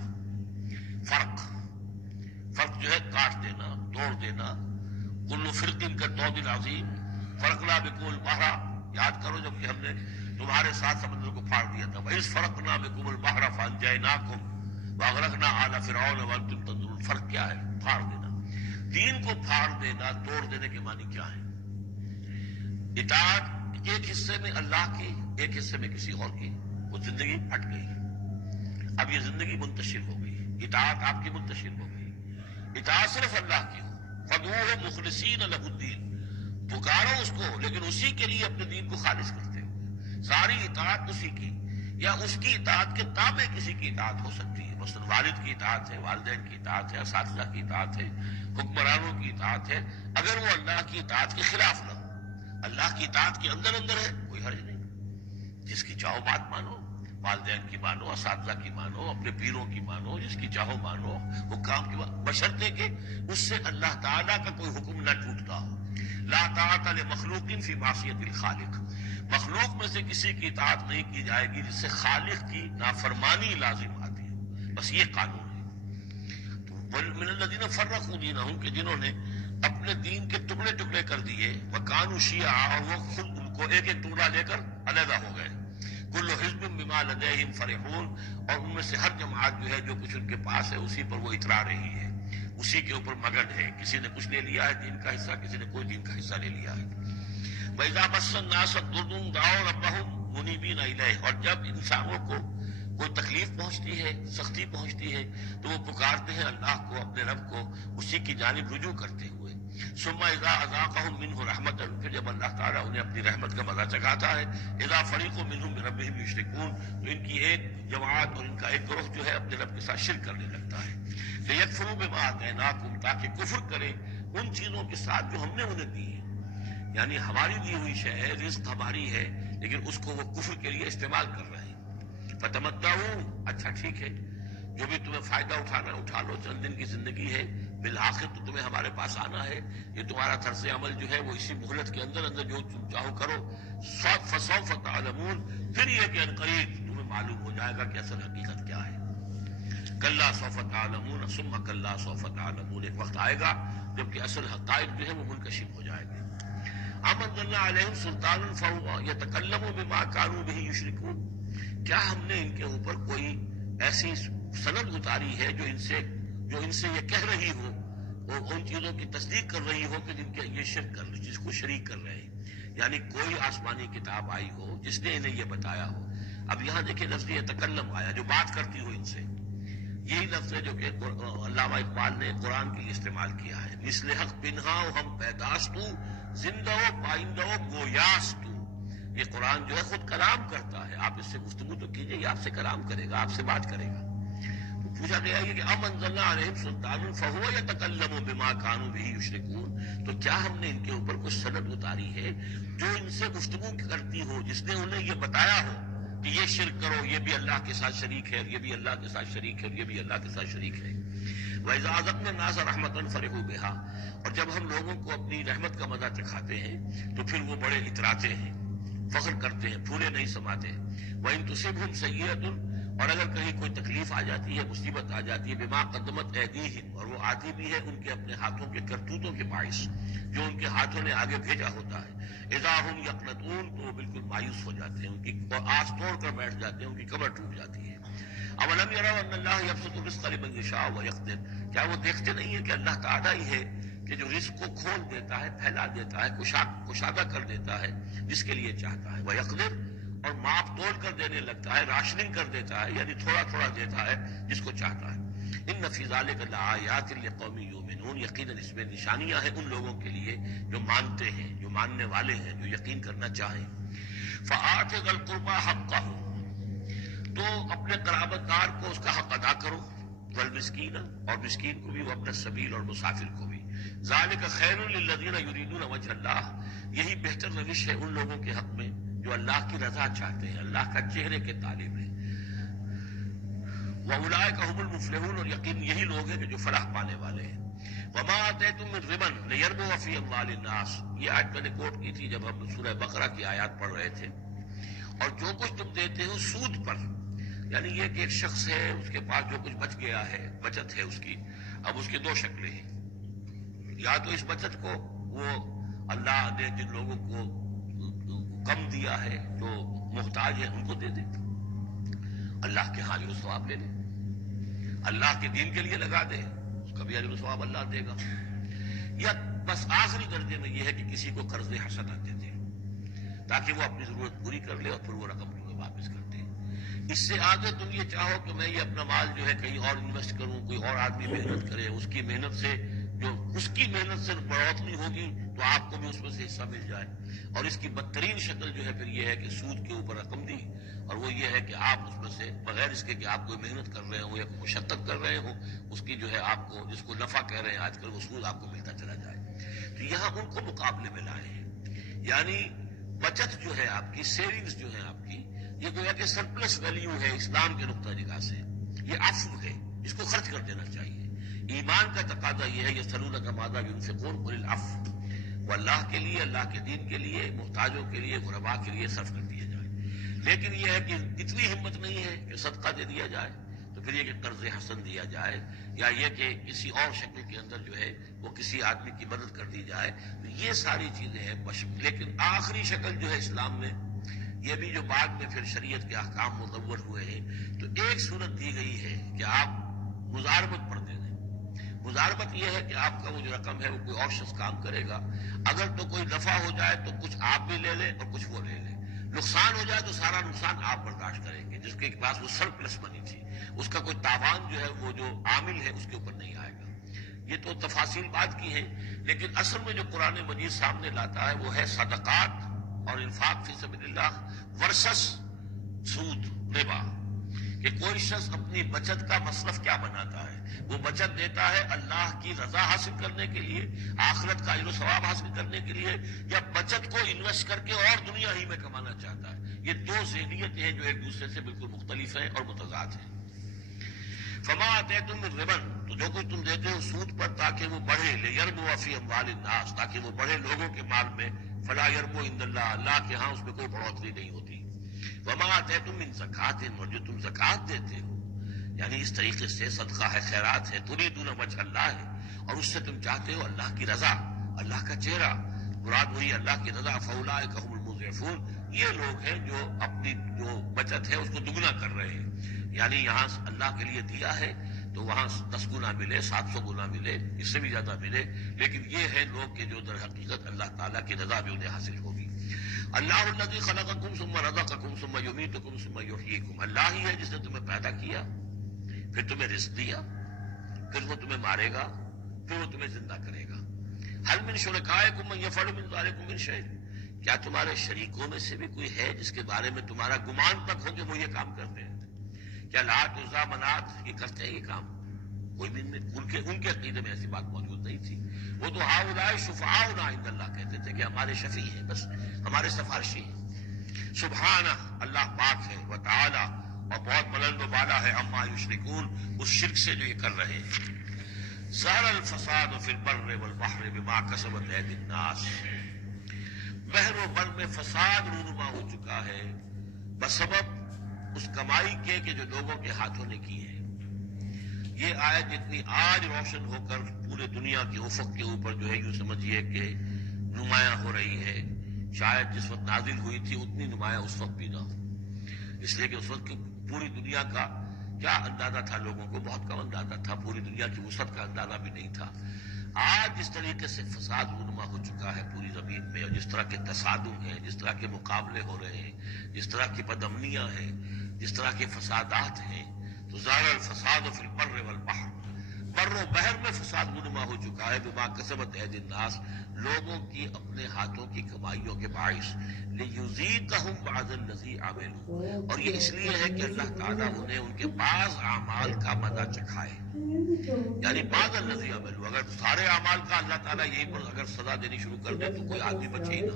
فرق جو ہے کاٹ دینا، توڑ دینا، کل فرق کا طود عظیم، فرقنا بکم البحر، یاد کرو جب کہ ہم نے تمہارے ساتھ سمندر کو پھاڑ دیا تھا، وَإِذْ فَرَقْنَا بِكُمُ الْبَحْرَ فَأَنْجَيْنَاكُمْ، واغرقنا آل فرعون وانتم تنظرون. فرق کیا ہے؟ پھاڑ دینا. دین کو پھاڑ دینا، توڑ دینے کے معنی کیا ہے؟ اطاعت ایک حصے میں اللہ کی، ایک حصے میں کسی اور کی، وہ زندگی ہٹ گئی. اب یہ زندگی منتشر ہو گئی، اطاعت آپ کی منتشر ہو گئی. اطاعت صرف اللہ کی ہو. فدعوہ مخلصین لہ الدین، پکارو اس کو لیکن اسی کے لیے اپنے دین کو خالص کرتے ہوئے. ساری اطاعت اسی کی، یا اس کی اطاعت کے تابع کسی کی اطاعت ہو سکتی ہے. مثلا والد کی اطاعت ہے، والدین کی اطاعت ہے، اساتذہ کی اطاعت ہے، حکمرانوں کی اطاعت ہے، اگر وہ اللہ کی اطاعت کے خلاف نہ ہو. اللہ کی اطاعت کے اندر اندر ہے، کوئی حرج نہیں. جس کی چاہو بات مانو، والدین کی مانو، اساتذہ کی مانو، اپنے پیروں کی مانو، جس کی چاہو مانو، حکام کی مانو، بشرطے کہ اس سے اللہ تعالیٰ کا کوئی حکم نہ ٹوٹتا ہو. لا طاعت لمخلوق فی معصیت الخالق، مخلوق میں سے کسی کی اطاعت نہیں کی جائے گی جس سے خالق کی نافرمانی لازم آتی ہے. بس یہ قانون ہے. تو من الذین فرقوا دینہم، کہ جنہوں نے اپنے دین کے ٹکڑے ٹکڑے کر دیے، وکانوا شیعا، اور وہ خود ان کو ایک ایک ٹکڑا لے کر علیحدہ ہو گئے. کل حزب بما لدیہم فرحون، اور ان میں سے ہر جماعت جو ہے جو کچھ ان کے پاس ہے اسی پر وہ اترا رہی ہے، اسی کے اوپر مگن ہے. کسی نے کچھ لے لیا ہے دین کا حصہ، کسی نے کوئی دین کا حصہ لے لیا ہے. وَإِذَا مَسَّ النَّاسَ ضُرٌّ دَعَوْا رَبَّهُمْ مُنِيبِينَ إِلَيْهِ، اور جب انسانوں کو کوئی تکلیف پہنچتی ہے، سختی پہنچتی ہے، تو وہ پکارتے ہیں اللہ کو، اپنے رب کو، اسی کی جانب رجوع کرتے ہوئے. ثم اذا اذاقهم منه رحمتا، پھر جب اللہ تعالیٰ انہیں اپنی رحمت کا مزہ چکھاتا ہے، اذا فریق منهم بربهم یشرکون، تو ان کی ایک جماعت اور ان کا ایک گروہ جو ہے اپنے رب کے ساتھ شرک کرنے لگتا ہے. لیکفروا بما آتیناکم، تاکہ کفر کرے ان چیزوں کے ساتھ جو ہم نے انہیں دی ہے. یعنی ہماری دی ہوئی شے ہے، رزق ہماری ہے، لیکن اس کو وہ کفر کے لیے استعمال کر رہے ہیں. فتمتعوا، اچھا ٹھیک ہے، جو بھی تمہیں فائدہ اٹھانا ہے اٹھا لو، چند دن کی زندگی ہے، بالآخر تو تمہیں ہمارے پاس آنا ہے. یہ تمہارا طرز عمل جو ہے وہ اسی مہلت کے اندر اندر جو تم چاہو کرو. فسوف تعلمون، پھر یہ کہ عنقریب تمہیں معلوم ہو جائے گا کہ اصل حقیقت کیا ہے. کلا سوف تعلمون ثم کلا سوف تعلمون، ایک وقت آئے گا جب کہ اصل حقائق جو ہے وہ منکشف ہو جائے گے. ام انزلنا علیہم سلطانا فہو یتکلم بما کانوا بہ یشرکون، کیا ہم نے ان کے اوپر کوئی ایسی سند اتاری ہے جو ان سے یہ کہہ رہی ہو، اور ان چیزوں کی تصدیق کر رہی ہو کہ جن کے یہ شرک کر رہے، جس کو شریک کر رہے ہیں. یعنی کوئی آسمانی کتاب آئی ہو جس نے انہیں یہ بتایا ہو. اب یہاں دیکھیں لفظ یتکلم آیا، جو بات کرتی ہو ان سے. یہی لفظ ہے جو کہ علامہ اقبال نے قرآن کے لیے استعمال کیا ہے. مثل حق پنہا ہم پیداستو، زندہ و پائندہ و گویاستو. یہ قرآن جو ہے خود کلام کرتا ہے، آپ اس سے گفتگو تو کیجئے، یہ آپ سے کلام کرے گا، آپ سے بات کرے گا. تو پوچھا گیا ہے کہ ام انزلنا علیہم سلطانا فہو یتکلم بما کانوا بہ یشرکون، تو کیا ہم نے ان کے اوپر کچھ سند اتاری ہے جو ان سے گفتگو کرتی ہو، جس نے انہیں یہ بتایا ہو کہ یہ شرک کرو، یہ بھی اللہ کے ساتھ شریک ہے، یہ بھی اللہ کے ساتھ شریک ہے، یہ بھی اللہ کے ساتھ شریک ہے. وَإِذَا أَذَقْنَا النَّاسَ رَحْمَةً فَرِحُوا بِهَا، اور جب ہم لوگوں کو اپنی رحمت کا مزہ چکھاتے ہیں تو پھر وہ بڑے اتراتے ہیں، فخر کرتے ہیں، پھولے نہیں سماتے. وَإِن تُصِبْهُمْ سَيِّئَةٌ، اور اگر کہیں کوئی تکلیف آ جاتی ہے، مصیبت آ جاتی ہے، بما قدمت ایدیہم، اور وہ آتی بھی ہے ان کے اپنے ہاتھوں کے کرتوتوں کے باعث، جو ان کے ہاتھوں نے آگے بھیجا ہوتا ہے، اذا ہم یقنطون، تو وہ بالکل مایوس ہو جاتے ہیں، ان کی آس توڑ کر بیٹھ جاتے ہیں، ان کی کمر ٹوٹ جاتی ہے. اولم یروا ان اللہ یبسط الرزق لمن یشاء ویقدر، کیا وہ دیکھتے نہیں ہیں کہ اللہ تعالیٰ ہی ہے کہ جو رزق کو کھول دیتا ہے، پھیلا دیتا ہے، کشادہ کر دیتا ہے جس کے لیے چاہتا ہے. ویقدر، اور ماپ توڑ کر دینے لگتا ہے، راشننگ کر دیتا ہے، یعنی تھوڑا تھوڑا دیتا ہے جس کو چاہتا ہے. ان فی ذلک لآیات لقوم یؤمنون، یقیناً اس میں نشانیاں ہیں ان لوگوں کے لیے جو مانتے ہیں، جو ماننے والے ہیں، جو یقین کرنا چاہیں. فآت ذی القربى حقہ، تو اپنے قرابت دار کو اس کا حق ادا کرو. والمسکین، اور مسکین کو بھی، وہ اپنا سبیل اور مسافر کو بھی. ذالک خیر للذین یریدون وجہ اللہ، یہی بہتر روش ہے ان لوگوں کے حق میں جو اللہ کی رضا چاہتے ہیں، اللہ کا چہرے کے طالب ہیں. وَأُولَٰئِکَ هُمُ الْمُفْلِحُونَ، اور یقین یہی لوگ ہیں کہ جو فلاح پانے والے ہیں. وَمَا آتَيْتُم مِّن رِبًا لِيَرْبُوَ فِي أَمْوَالِ النَّاسِ، یہ آیت میں نے کوٹ کی تھی جب ہم سورہ بقرہ کی آیات پڑھ رہے تھے. اور جو کچھ تم دیتے ہو سود پر، یعنی یہ کہ ایک شخص ہے، اس کے پاس جو کچھ بچ گیا ہے، بچت ہے اس کی، اب اس کی دو شکلیں ہیں. یا تو اس بچت کو وہ اللہ نے جن لوگوں کو کم دیا ہے، جو محتاج ہے، ان کو دے دے، اللہ کے ہاں جو ثواب لے لے. اللہ کے دین کے لیے لگا دے، اس کا بھی اجر و ثواب اللہ دے گا۔ یا بس آخری درجے میں یہ ہے کہ کسی کو قرض حسنہ دے دے تاکہ وہ اپنی ضرورت پوری کر لے اور پھر وہ رقم تمہیں واپس کر دے۔ اس سے آگے تم یہ چاہو کہ میں یہ اپنا مال جو ہے کہیں اور انویسٹ کروں، کوئی اور آدمی محنت کرے، اس کی محنت سے بڑھوتری ہوگی تو آپ کو بھی اس میں سے حصہ مل جائے۔ اور اس کی بدترین شکل جو ہے پھر یہ ہے کہ سود کے اوپر رقم دی، اور وہ یہ ہے کہ آپ اس میں سے بغیر اس کے کہ آپ کوئی محنت کر رہے ہوں یا کوئی مشقت کر رہے ہوں، اس کی جو ہے آپ کو، جس کو نفع کہہ رہے ہیں آج کل، وہ سود آپ کو ملتا چلا جائے۔ تو یہاں ان کو مقابلے میں لائے ہیں، یعنی بچت جو ہے آپ کی، سیونگز جو ہے آپ کی، یہ گویا کہ سرپلس ویلیو ہے اسلام کے نقطہ نگاہ سے، یہ عفو ہے، اس کو خرچ کر دینا چاہیے۔ ایمان کا تقاضا یہ ہے، یسألونک ماذا ينفقون قل العفو، وہ اللہ کے لیے، اللہ کے دین کے لیے، محتاجوں کے لیے، غرباء کے لیے صرف کر دیا جائے۔ لیکن یہ ہے کہ اتنی ہمت نہیں ہے کہ صدقہ دے دیا جائے، تو پھر یہ کہ قرض حسن دیا جائے، یا یہ کہ کسی اور شکل کے اندر جو ہے وہ کسی آدمی کی مدد کر دی جائے۔ تو یہ ساری چیزیں ہیں، لیکن آخری شکل جو ہے اسلام میں، یہ بھی جو بعد میں پھر شریعت کے احکام مدور ہوئے ہیں، تو ایک صورت دی گئی ہے کہ آپ مزاربت پر دے دیں۔ مزاربت یہ ہے کہ آپ کا وہ جو رقم ہے وہ کوئی اور شخص کام کرے گا، اگر تو کوئی نفع ہو جائے تو کچھ آپ بھی لے لیں اور کچھ وہ لے لیں، نقصان ہو جائے تو سارا نقصان آپ برداشت کریں گے، جس کے پاس وہ سرپلس منی تھی، اس کا کوئی تاوان جو ہے وہ جو عامل ہے اس کے اوپر نہیں آئے گا۔ یہ تو تفاصیل بات کی ہے، لیکن اصل میں جو قرآن مجید سامنے لاتا ہے وہ ہے صدقات اور انفاق فی سبیل اللہ ورسس سود، ربا، کہ کوئی شخص اپنی بچت کا مصرف کیا بناتا ہے، وہ بچت دیتا ہے اللہ کی رضا حاصل کرنے کے لیے، آخرت کا اجر و ثواب حاصل کرنے کے لیے، یا بچت کو انویسٹ کر کے اور دنیا ہی میں کمانا چاہتا ہے۔ یہ دو ذہنیتیں ہیں جو ایک دوسرے سے بالکل مختلف ہیں اور متضاد ہیں۔ فما آتیتم من ربا، تو جو کچھ تم دیتے ہو سود پر تاکہ وہ بڑھے، لیربو فی اموال الناس، تاکہ وہ بڑھے لوگوں کے مال میں، فلا یربو عند اللہ، اللہ کے ہاں اس میں کوئی بڑھوتری نہیں ہوتی۔ وما آتیتم من زکات، اور جو تم زکات دیتے ہو، یعنی اس طریقے سے صدقہ ہے، خیرات ہے، تریدون وجہ اللہ ہے، اور اس سے تم چاہتے ہو اللہ کی رضا، اللہ کا چہرہ، مراد وہی اللہ کی رضا، فاولئک هم المضعفون، یہ لوگ ہیں جو اپنی جو بچت ہے اس کو دگنا کر رہے ہیں، یعنی یہاں اللہ کے لیے دیا ہے تو وہاں 10 گنا ملے، 700 گنا ملے، اس سے بھی زیادہ ملے، لیکن یہ ہے لوگ کہ جو در حقیقت اللہ تعالیٰ کی رضا بھی انہیں حاصل ہوگی۔ اللہ الذی خلقکم ثم رزقکم ثم یمیتکم ثم یحییکم، اللہ ہی ہے جس نے تمہیں پیدا کیا، پھر تمہیں رزق دیا، پھر وہ تمہیں مارے گا، پھر وہ تمہیں زندہ کرے گا۔ هل من شرکائکم من یفعل من ذلکم من شیء، کیا تمہارے شریکوں میں سے بھی کوئی ہے جس کے بارے میں تمہارا گمان تک ہو کہ وہ یہ کام کرتے ہیں؟ کیا لات عزا منات یہ کرتے ہیں یہ کام؟ کوئی بھی ان کے عقیدے میں ایسی بات موجود نہیں تھی۔ وہ تو ہؤلاء شفعاؤنا عند اللہ کہتے تھے کہ ہمارے شفیع ہیں، بس ہمارے سفارشی ہیں۔ سبحانہ، اللہ پاک ہے، وتعالی، اور بہت بلند و بالا ہے، عما یشرکون، اس شرک سے جو یہ کر رہے ہیں۔ ظہر الفساد فی البر والبحر بما کسبت ایدی الناس، بحر و بر میں فساد رونما ہو چکا ہے بسبب اس کمائی کے کہ جو لوگوں کے ہاتھوں نے کی ہے۔ یہ آیت جتنی آج روشن ہو کر پورے دنیا کے افق کے اوپر جو ہے یوں سمجھیے کہ نمایاں ہو رہی ہے، شاید جس وقت نازل ہوئی تھی اتنی نمایاں اس وقت بھی نہ ہو، اس لیے کہ اس وقت پوری دنیا کا کیا اندازہ تھا، لوگوں کو بہت کم اندازہ تھا، پوری دنیا کی وسعت کا اندازہ بھی نہیں تھا۔ آج جس طریقے سے فساد رونما ہو چکا ہے پوری زمین میں، اور جس طرح کے تصادم ہیں، جس طرح کے مقابلے ہو رہے ہیں، جس طرح کی بدامنیاں ہیں، جس طرح کے فسادات ہیں، تو ظاہر الفساد فی البر والبحر، بر و بحر میں فساد رونما ہو چکا ہے بما کسبت ایدی الناس، لوگوں کی اپنے ہاتھوں کی کمائیوں کے باعث، لیذیقہم بعض الذی عملوا، اور یہ اس لیے ہے کہ اللہ تعالیٰ انہیں ان کے بعض اعمال کا مزہ چکھائے، یعنی بعض الذی عملوا، اگر سارے اعمال کا اللہ تعالیٰ یہیں پر اگر سزا دینی شروع کر دے تو کوئی آدمی بچے ہی نہ،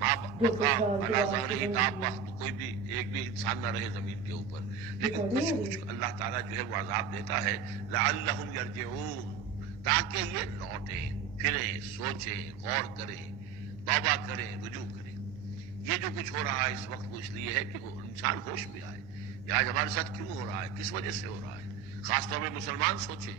ماں بقا علی ظہرہ دابہ، تو کوئی بھی ایک بھی انسان نہ رہے زمین کے اوپر، لیکن کچھ اللہ تعالیٰ جو ہے وہ عذاب دیتا ہے، لعلہم یرجعون، تاکہ یہ لوٹیں پھریں، سوچیں، غور کریں، توبہ کریں، رجوع کریں۔ یہ جو کچھ ہو رہا ہے اس وقت وہ اس لیے ہے کہ وہ انسان ہوش میں آئے، یہ آج ہمارے ساتھ کیوں ہو رہا ہے، کس وجہ سے ہو رہا ہے، خاص طور پہ مسلمان سوچیں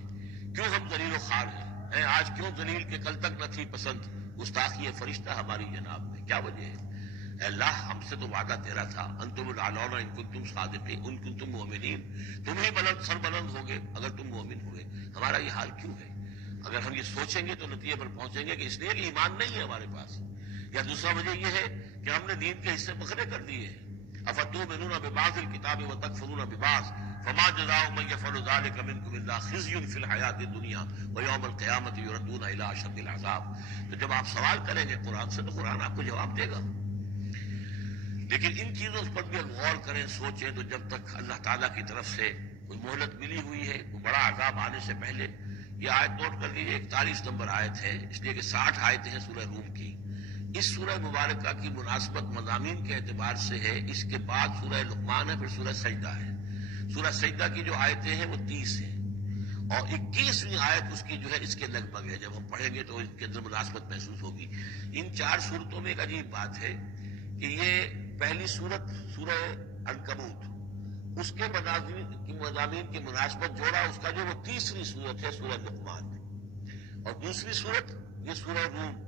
کیوں ہم ذلیل و خوار ہیں، آج کیوں ذلیل کے کل تک نہ تھی پسند گستاخی فرشتہ ہماری جناب میں، کیا وجہ ہے؟ اے اللہ ہم سے تو وعدہ تیرا تھا انتم الاعلون ان کنتم صادقین ان کنتم مؤمنین، تم ہی بلند سر بلند ہوگے اگر تم مومن ہوئے، ہمارا یہ حال کیوں ہے؟ اگر ہم یہ سوچیں گے تو نتیجے پر پہنچیں گے کہ اس لیے کہ ایمان نہیں ہے ہمارے پاس، یا دوسرا وجہ یہ ہے کہ ہم نے دین کے حصے بکھرے کر دیے ہیں۔ افتؤمنون ببعض الکتاب وتکفرون ببعض فما جزاء من يفعل ذلك منكم الا خزي في الحیاۃ الدنیا ویوم القیامۃ یردون الی اشد العذاب۔ تو جب آپ سوال کریں گے قرآن سے تو قرآن آپ کو جواب دے گا، لیکن ان چیزوں پر بھی غور کریں، سوچیں تو جب تک اللہ تعالیٰ کی طرف سے کوئی مہلت ملی ہوئی ہے، کوئی بڑا عذاب آنے سے پہلے، یہ آیت نوٹ کر لیجیے 41 نمبر آیت ہے، اس لیے کہ 60 آیتیں ہیں سورہ روم کی۔ اس سورہ مبارکہ کی مناسبت مضامین کے اعتبار سے ہے، اس کے بعد سورہ لقمان ہے، پھر سورہ سجدہ ہے۔ سورہ سجدہ کی جو آیتیں ہیں وہ 30 ہیں، اور 21ویں آیت اس کی جو ہے اس کے لگ بھگ ہے، جب ہم پڑھیں گے تو اس کے اندر مناسبت محسوس ہوگی۔ ان 4 صورتوں میں ایک عجیب بات ہے کہ یہ پہلی صورت سورہ عنکبوت، اس کے مضامین کی مناسبت جوڑا اس کا جو وہ تیسری صورت ہے سورہ لقمان، اور دوسری صورت یہ سورہ روم،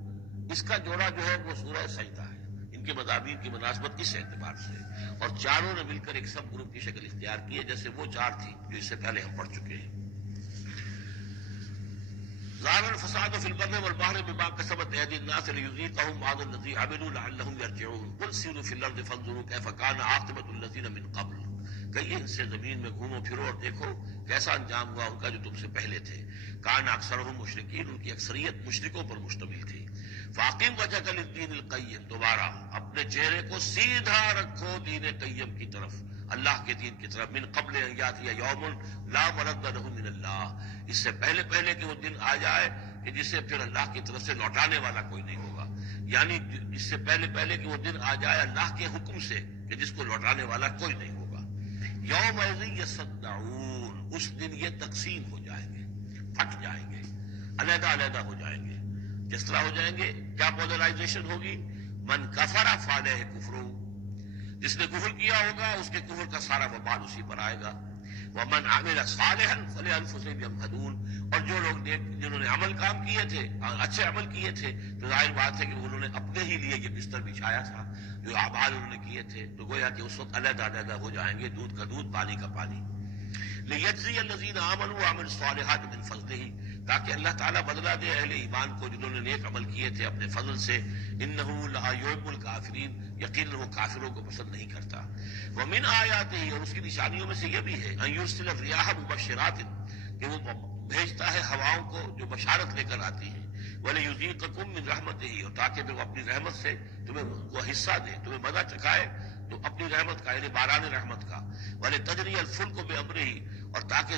اس کا جوڑا جو ہے وہ سورہ سجدہ ہے۔ ان کے مضامین کی مناسبت اس اعتبار سے، اور چاروں نے مل کر ایک سب گروپ کی شکل اختیار کی ہے، جیسے وہ 4 تھی جو اس سے پہلے ہم پڑھ چکے ہیں۔ ظاہر الفساد فی البر والبحر بما کسبت ایدی الناس لیذیقہم بعض الذی عملوا لعلہم یرجعون قل سیروا فی الارض فانظروا کیف کان عاقبۃ الذین من قبل، کہیے ان سے زمین میں گھومو پھرو اور دیکھو کیسا انجام ہوا ان کا جو تم سے پہلے تھے۔ کان اکثرہم مشرکین، ان کی اکثریت مشرکوں پر مشتمل تھی۔ فاقم وجہک للدین القیم، دوبارہ اپنے چہرے کو سیدھا رکھو دین قیم کی طرف، اللہ کے دین کی طرف، من قبل ان یاتی یوم لا مرد له من اللہ، اس سے پہلے کہ وہ دن آ جائے کہ جسے پھر اللہ کی طرف سے لوٹانے والا کوئی نہیں ہوگا، یعنی اس سے پہلے کہ وہ دن آ جائے اللہ کے حکم سے کہ جس کو لوٹانے والا کوئی نہیں ہوگا۔ یومئذ یصدعون، اس دن یہ تقسیم ہو جائیں گے، پھٹ جائیں گے، علیحدہ ہو جائیں گے۔ کس طرح ہو جائیں گے؟ کیا پولرائزیشن ہوگی؟ من کفر فعلیہ کفرہ، جس نے کفر کیا ہوگا اس کے کفر کا سارا وبال اسی پر آئے گا۔ ومن عمل صالحا فلانفسهم يمهدون، اور جو لوگ جنہوں نے عمل کام کیے تھے، اچھے عمل کیے تھے، تو ظاہر بات ہے کہ انہوں نے اپنے ہی لیے یہ بستر بچھایا تھا، جو اعمال انہوں نے کیے تھے، تو گویا کہ اس وقت علیحدہ ہو جائیں گے، دودھ کا دودھ پانی کا پانی۔ لیجزی الذین آمنوا وعملوا الصالحات من فضلہ، تاکہ اللہ تعالیٰ بدلہ دے اہل ایمان کو جنہوں نے نیک عمل کیے تھے اپنے فضل سے۔ انہ لا یحب الکافرین، یقیناً وہ کافروں کو پسند نہیں کرتا۔ ومن آیاتہ، اور اس کی نشانیوں میں سے یہ بھی ہے، ان یرسل الریاح مبشرات، کہ وہ بھیجتا ہے ہواؤں کو جو بشارت لے کر آتی ہیں، ولیذیقکم من رحمتہ، اور تاکہ پھر وہ اپنی رحمت سے تمہیں وہ حصہ دے، تمہیں مزہ چکھائے تو اپنی رحمت کا، یعنی باران رحمت کا۔ ولتجری الفلک بامرہ، اور تاکہ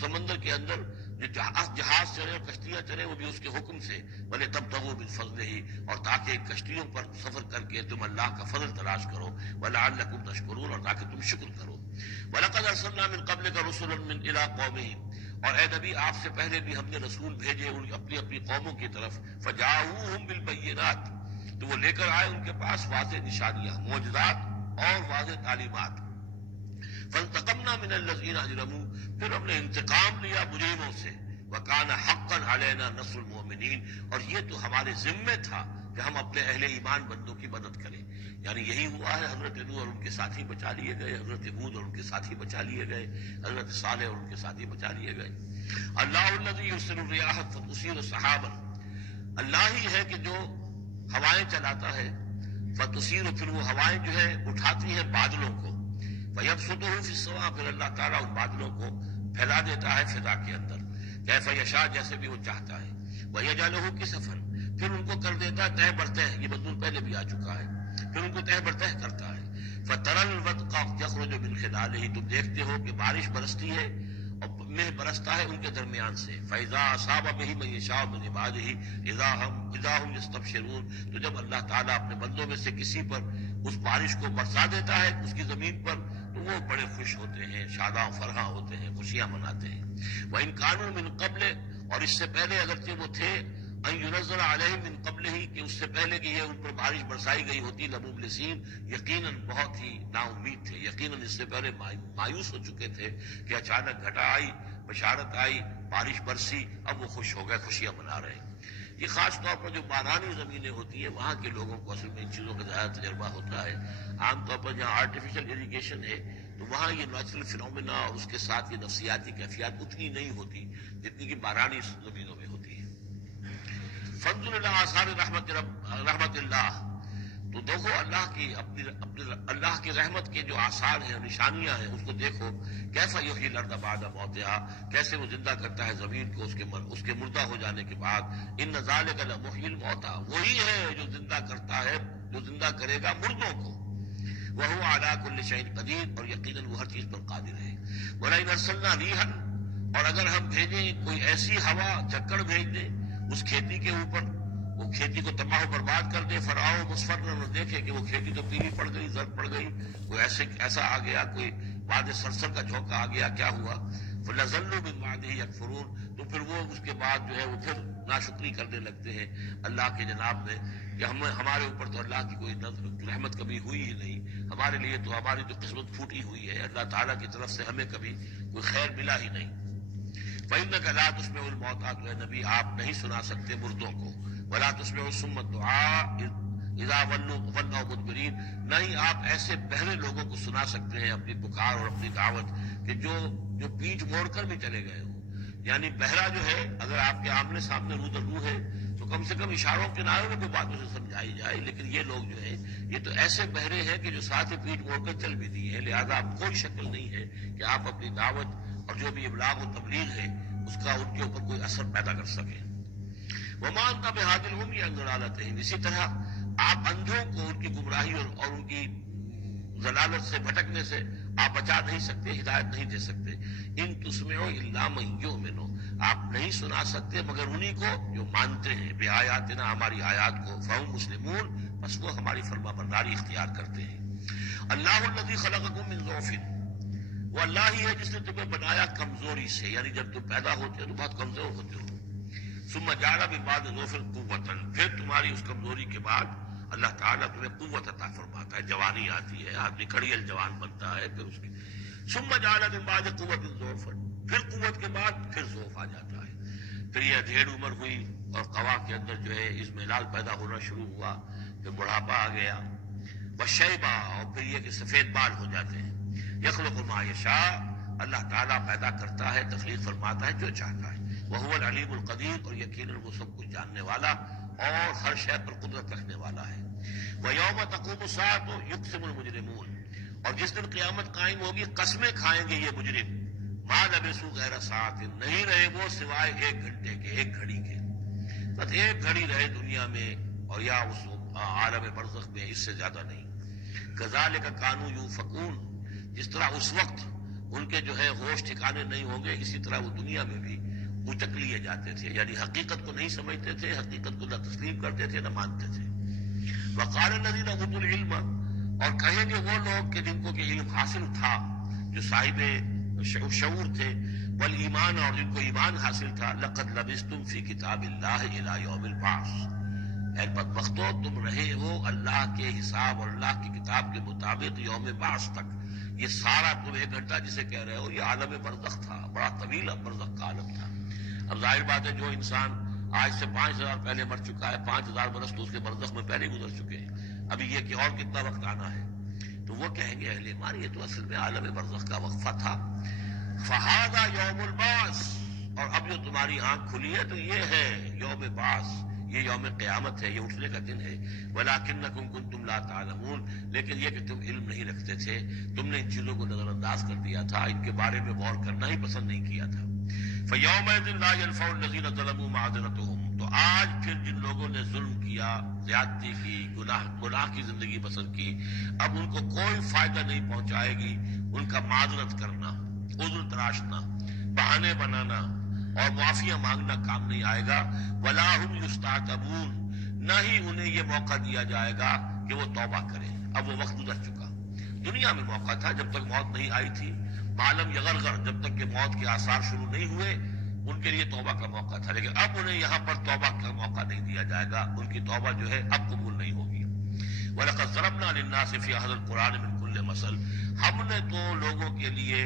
سمندر کے اندر جو جہاز چلے اور کشتیاں چلے وہ بھی اس کے حکم سے۔ ولتبتغوا من فضلہ، اور تاکہ کشتیوں پر سفر کر کے تم اللہ کا فضل تلاش کرو۔ ولعلکم تشکرون، اور تاکہ تم شکر کرو۔ ولقد ارسلنا من قبلک رسلا الى قومهم، اور اے نبی آپ سے پہلے بھی ہم نے رسول بھیجے اپنی قوموں کی طرف۔ فجاؤوہم بالبینات، تو وہ لے کر آئے ان کے پاس واضح نشانیاں، معجزات اور واضح تعلیمات۔ فانتقمنا من الذین اجرموا، پھر ہم نے انتقام لیا مجرموں سے۔ وکان حقا علینا نصر المؤمنین، اور یہ تو ہمارے ذمے تھا کہ ہم اپنے اہل ایمان بندوں کی مدد کریں۔ یعنی یہی ہوا ہے، حضرت نوح اور ان کے ساتھی بچا لیے گئے، حضرت ہود اور ان کے ساتھی بچا لیے گئے، حضرت صالح اور ان کے ساتھی بچا لیے گئے۔ اللہ الذی یرسل الرياح فتثیر سحابا، اللہ ہی ہے کہ جو ہوائیں چلاتا ہے، فتثیر، پھر وہ ہوائیں جو ہے اٹھاتی ہیں بادلوں کو، فیبسطہ فی السماء، پھر اللہ تعالیٰ ان بادلوں کو پھیلا دیتا ہے فضا کے اندر، کیف یشاء، جیسے بھی وہ چاہتا ہے۔ ویجعلہ کسفا، پھر ان کو کر دیتا ہے تہ برتہ، یہ مضمون پہلے بھی آ چکا ہے، پھر ان کو تہ برتہ کرتا ہے۔ فتری الودق یخرج من خلالہ، تم دیکھتے ہو کہ بارش برستی ہے اور مہ برستا ہے ان کے درمیان سے۔ فاذا اصاب به من یشاء من عباده اذا هم یستبشرون، تو جب اللہ تعالیٰ اپنے بندوں میں سے کسی پر اس بارش کو برسا دیتا ہے اس کی زمین پر، تو وہ بڑے خوش ہوتے ہیں، شاداں فرحاں ہوتے ہیں، خوشیاں مناتے ہیں۔ وَإِن كَانُوا مِن قَبْلِ، اور اس سے پہلے اگرچہ وہ تھے، ان ينزل علیہم من قبلہ، کہ اس سے پہلے کہ یہ ان پر بارش برسائی گئی ہوتی، لمبلسین، یقیناً بہت ہی نا امید تھے، یقیناً اس سے پہلے مایوس ہو چکے تھے کہ اچانک گھٹا آئی، بشارت آئی، بارش برسی، اب وہ خوش ہو گئے، خوشیاں منا رہے ہیں۔ یہ خاص طور پر جو بارانی زمینیں ہوتی ہیں وہاں کے لوگوں کو اصل میں ان چیزوں کا زیادہ تجربہ ہوتا ہے. عام طور پر جہاں آرٹیفیشل اریگیشن ہے تو وہاں یہ نیچرل فینومینا اور اس کے ساتھ یہ نفسیاتی کیفیات اتنی نہیں ہوتی جتنی کہ بارانی زمینوں میں ہوتی ہے. فانظر الی آثار رحمت اللہ، تو دیکھو اللہ کی رحمت کے جو آثار ہیں، نشانیاں ہیں، اس کو دیکھو. کیسا یحیی الارض بعد موتہا، کیسے وہ زندہ کرتا ہے زمین کو اس کے مردہ ہو جانے کے بعد. ان ذالک لمحیی الموتیٰ، وہی ہے جو زندہ کرتا ہے، جو زندہ کرے گا مردوں کو. وہو علی کل شیء قدیر، اور یقیناً وہ ہر چیز پر قادر ہے. ولئن ارسلنا ریحا، اور اگر ہم بھیجیں کوئی ایسی ہوا، جھکڑ بھیج دیں اس کھیتی کے اوپر، وہ کھیتی کو تباہ و برباد کر دے. فراؤ مصفرا، اور دیکھے کہ وہ کھیتی تو پیلی پڑ گئی، زرد پڑ گئی، کوئی ایسا آ گیا، کوئی باد سرسر کا جھونکا آ گیا، کیا ہوا؟ فَلَظَلُّوا مِن بَعْدِهِ يَكْفُرُونَ، تو پھر وہ اس کے بعد جو ہے وہ پھر ناشکری کرنے لگتے ہیں اللہ کے جناب میں کہ ہمارے اوپر تو اللہ کی کوئی رحمت کبھی ہوئی ہی نہیں، ہمارے لیے تو ہماری تو قسمت پھوٹی ہوئی ہے، اللہ تعالیٰ کی طرف سے ہمیں کبھی کوئی خیر ملا ہی نہیں. فَإِنَّكَ لَا تُسْمِعُ الْمَوْتَىٰ، تو اے نبی آپ نہیں سنا سکتے مردوں کو. وَلَا تُسْمِعُ الصُّمَّ الدُّعَاءَ اذا ولوا مدبرین، نہ ہی آپ ایسے بہرے لوگوں کو سنا سکتے ہیں اپنی پکار اور اپنی دعوت کہ جو پیٹھ موڑ کر بھی چلے گئے ہوں. یعنی بہرا جو ہے اگر آپ کے آمنے سامنے رو در رو ہے تو کم سے کم اشاروں کے نعروں میں کوئی باتوں سے سمجھائی جائے، لیکن یہ لوگ جو ہیں یہ تو ایسے بہرے ہیں کہ جو ساتھ ہی پیٹھ موڑ کر چل بھی دیے ہیں. لہذا اب کوئی شکل نہیں ہے کہ آپ اپنی دعوت اور جو بھی ابلاغ و تبلیغ ہے اس کا ان کے اوپر کوئی اثر پیدا کر سکیں. وما انت بہادی العمی عن ضلالتہم، اسی طرح آپ اندھوں کو ان کی گمراہی اور ان کی ضلالت سے، بھٹکنے سے آپ بچا نہیں سکتے، ہدایت نہیں دے سکتے. ان تسمعوا الا من یؤمن، آپ نہیں سنا سکتے مگر انہی کو جو مانتے ہیں بآیاتنا، ہماری آیات کو. فہم مسلمون، بس وہ ہماری فرما برداری اختیار کرتے ہیں. اللہ الذی خلقکم من ضعف، وہ اللہ ہی ہے جس نے تمہیں بنایا کمزوری سے، یعنی جب تم پیدا ہوتے ہو تو بہت کمزور ہوتے ہو. ثم جعل من بعد ضعف قوة، پھر تمہاری اس کمزوری کے بعد اللہ تعالیٰ تمہیں قوت عطا فرماتا ہے، جوانی آتی ہے، آدمی کھڑیل جوان بنتا ہے. پھر اس کے ثم جعل من بعد قوة ضعف، پھر قوت کے بعد پھر ضعف آ جاتا ہے. پھر یہ ادھیڑ عمر ہوئی اور قوا کے اندر جو ہے اضمحلال پیدا ہونا شروع ہوا، پھر بڑھاپا آ گیا. وشیبہ، اور پھر یہ کہ سفید بال ہو جاتے ہیں. یخلق ما یشاء، اللہ تعالیٰ پیدا کرتا ہے، تخلیق فرماتا ہے جو چاہتا ہے. وہو العلیم القدیر، اور یقیناً وہ سب کچھ جاننے والا اور ہر شے پر قدرت رکھنے والا ہے. وَيَوْمَ تَقُومُ السَّاعَةُ يُقْسِمُ الْمُجْرِمُونَ، اور جس دن قیامت قائم ہوگی قسمیں کھائیں گے یہ مجرم. مَا لَبِثُوا غَيْرَ سَاعَةٍ، نہیں رہے وہ سوائے ایک گھنٹے کے، ایک گھڑی کے. بس ایک گھڑی رہے دنیا میں اور یا اس عالم برزخ میں، اس سے زیادہ نہیں. كَذَلِكَ كَانُوا يُؤْفَكُونَ، جس طرح اس وقت ان کے جو ہے ہوش ٹھکانے نہیں ہوں گے، اسی طرح وہ دنیا میں بھی اچک لیے جاتے تھے. یعنی حقیقت کو نہیں سمجھتے تھے، حقیقت کو نہ تسلیم کرتے تھے نہ مانتے تھے. وقال الذين اوتوا العلم، اور کہیں گے وہ لوگ کہ جن کو کہ علم حاصل تھا، جو صاحب شعور تھے، والایمان، اور جن کو ایمان حاصل تھا، لقد لبثتم فی کتاب اللہ الی یوم البعث، اے بدبختو تم رہے ہو اللہ کے حساب اور اللہ کی کتاب کے مطابق یوم بعث تک. یہ سارا تم ایک گھنٹہ جسے کہہ رہے ہو یہ عالم برزخ تھا، بڑا طویل برزخ کا عالم تھا. اب ظاہر بات ہے جو انسان آج سے 5000 پہلے مر چکا ہے، 5000 برس تو اس کے برزخ میں پہلے گزر چکے ہیں. ابھی یہ کہ اور کتنا وقت آنا ہے. تو وہ کہیں گے اہل ایمان یہ تو اصل میں عالم برزخ کا وقفہ تھا. فہذا یوم البعث، اور اب جو تمہاری آنکھ کھلی ہے تو یہ ہے یوم بعث، یہ یوم قیامت ہے، یہ اٹھنے کا دن ہے. ولکنکم کنتم لا تعلمون، لیکن یہ کہ تم علم نہیں رکھتے تھے، تم نے ان چیزوں کو نظر انداز کر دیا تھا، ان کے بارے میں غور کرنا ہی پسند نہیں کیا تھا. فَيَوْمَئِذٍ لَا يَنفَعُ الَّذِينَ ظَلَمُوا مَعْذِرَتُهُمْ، تو آج پھر جن لوگوں نے ظلم کیا، زیادتی کی، گناہ کی زندگی بسر کی، اب ان کو کوئی فائدہ نہیں پہنچائے گی ان کا معذرت کرنا، عذر تراشنا، بہانے بنانا اور معافیاں مانگنا کام نہیں آئے گا. وَلَا هُمْ يُسْتَعْتَبُونَ، نہ ہی انہیں یہ موقع دیا جائے گا کہ وہ توبہ کریں. اب وہ وقت گزر چکا. دنیا میں موقع تھا جب تک موت نہیں آئی تھی، عالم یغرغر جب تک کہ موت کے آثار شروع نہیں ہوئے ان کے لیے توبہ کا موقع تھا. لیکن اب انہیں یہاں پر توبہ کا موقع نہیں دیا جائے گا، ان کی توبہ جو ہے اب قبول نہیں ہوگی. وَلَقَدْ ضَرَبْنَا لِلنَّاسِ فِي هَذَا الْقُرْآنِ مِنْ كُلِّ مَثَلٍ، ہم نے تو لوگوں کے لیے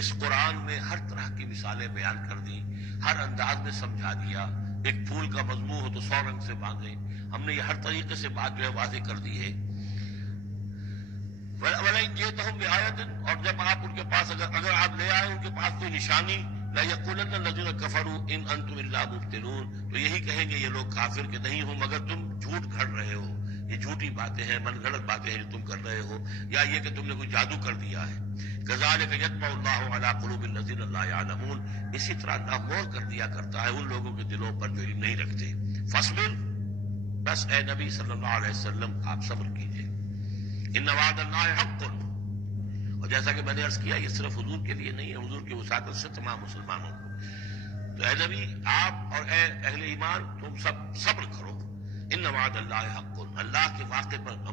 اس قرآن میں ہر طرح کی مثالیں بیان کر دی، ہر انداز میں سمجھا دیا. ایک پھول کا مضمون ہو تو 100 رنگ سے باندھیں. ہم نے یہ ہر طریقے سے بات جو ہے واضح کر دی ہے. وَلَئِن جِئْتَهُم بِآيَةٍ، اور جب آپ ان کے پاس اگر آپ لے آئے ان کے پاس کوئی نشانی، لَيَقُولَنَّ الَّذِينَ كَفَرُوا إِنْ أَنْتُمْ إِلَّا مُبْطِلُونَ، تو یہی کہیں گے یہ لوگ کافر کہ نہیں ہو مگر تم جھوٹ گھڑ رہے ہو، یہ جھوٹی باتیں ہیں، من گھڑت باتیں ہیں جو تم کر رہے ہو، یا یہ کہ تم نے کوئی جادو کر دیا ہے. كَذَلِكَ يَطْبَعُ اللَّهُ عَلَىٰ قُلُوبِ الَّذِينَ لَا يَعْلَمُونَ، اسی طرح اللہ مہر کر دیا کرتا ہے ان لوگوں کے دلوں پر جو علم نہیں رکھتے. فَاصْبِرْ، بس اے نبی صلی اللہ علیہ وسلم آپ صبر کیجئے. ان وعد اللہ حق، اور جیسا کہ میں نے عرض کیا یہ صرف حضور کے لیے نہیں ہے، حضور کی وساطت سے تمام مسلمانوں کو. تو اے نبی آپ اور اے اہل ایمان تم سب صبر کرو. ان وعد اللہ حق، اللہ کے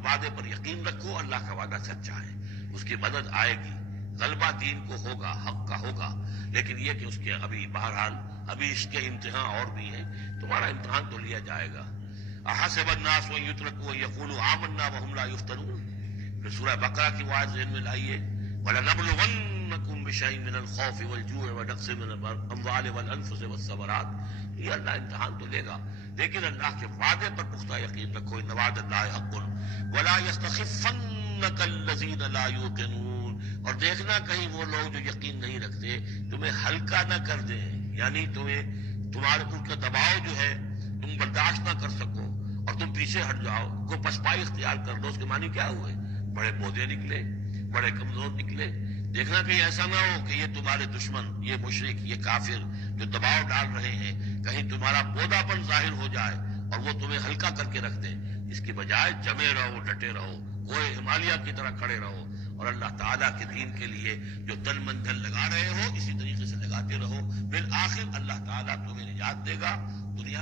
وعدے پر یقین رکھو، اللہ کا وعدہ سچا ہے، اس کی مدد آئے گی، غلبہ دین کو ہوگا، حق کا ہوگا. لیکن یہ کہ اس کے ابھی بہرحال ابھی اس کے امتحان اور بھی ہیں، تمہارا امتحان تو لیا جائے گا. احسب الناس ان یترکوا ان یقولوا آمنا وهم لا یفتنون. پھر سورہ بقرہ کی آیت ذہن میں لائیے، وَلَنَبْلُوَنَّكُمْ بِشَيْءٍ مِّنَ الْخَوْفِ وَالْجُوعِ وَنَقْصٍ مِّنَ الْأَمْوَالِ وَالْأَنفُسِ وَالثَّمَرَاتِ. یہ اللہ امتحان تو لے گا، لیکن اللہ کے وعدے پر پختہ یقین رکھو. ان وعد اللہ حق وَلَا يَسْتَخِفَّنَّكَ الَّذِينَ لَا يُوقِنُونَ، اور دیکھنا کہیں وہ لوگ جو یقین نہیں رکھتے تمہیں ہلکا نہ کر دیں، یعنی تمہارے ان کا دباؤ جو ہے تم برداشت نہ کر سکو اور تم پیچھے ہٹ جاؤ، کو پسپائی اختیار کر دو. اس کے معنی کیا ہوئے؟ بڑے بودے نکلے، بڑے کمزور نکلے. دیکھنا کہیں ایسا نہ ہو کہ یہ تمہارے دشمن، یہ مشرک، یہ کافر جو دباؤ ڈال رہے ہیں، کہیں تمہارا بودا پن ظاہر ہو جائے اور وہ تمہیں ہلکا کر کے رکھ دیں. اس کی بجائے جمے رہو، ڈٹے رہو، کوئی ہمالیہ کی طرح کھڑے رہو، اور اللہ تعالیٰ کے دین کے لیے جو تن من دھن لگا رہے ہو اسی طریقے سے لگاتے رہو. بالآخر اللہ تعالیٰ تمہیں نجات دے گا. دنیا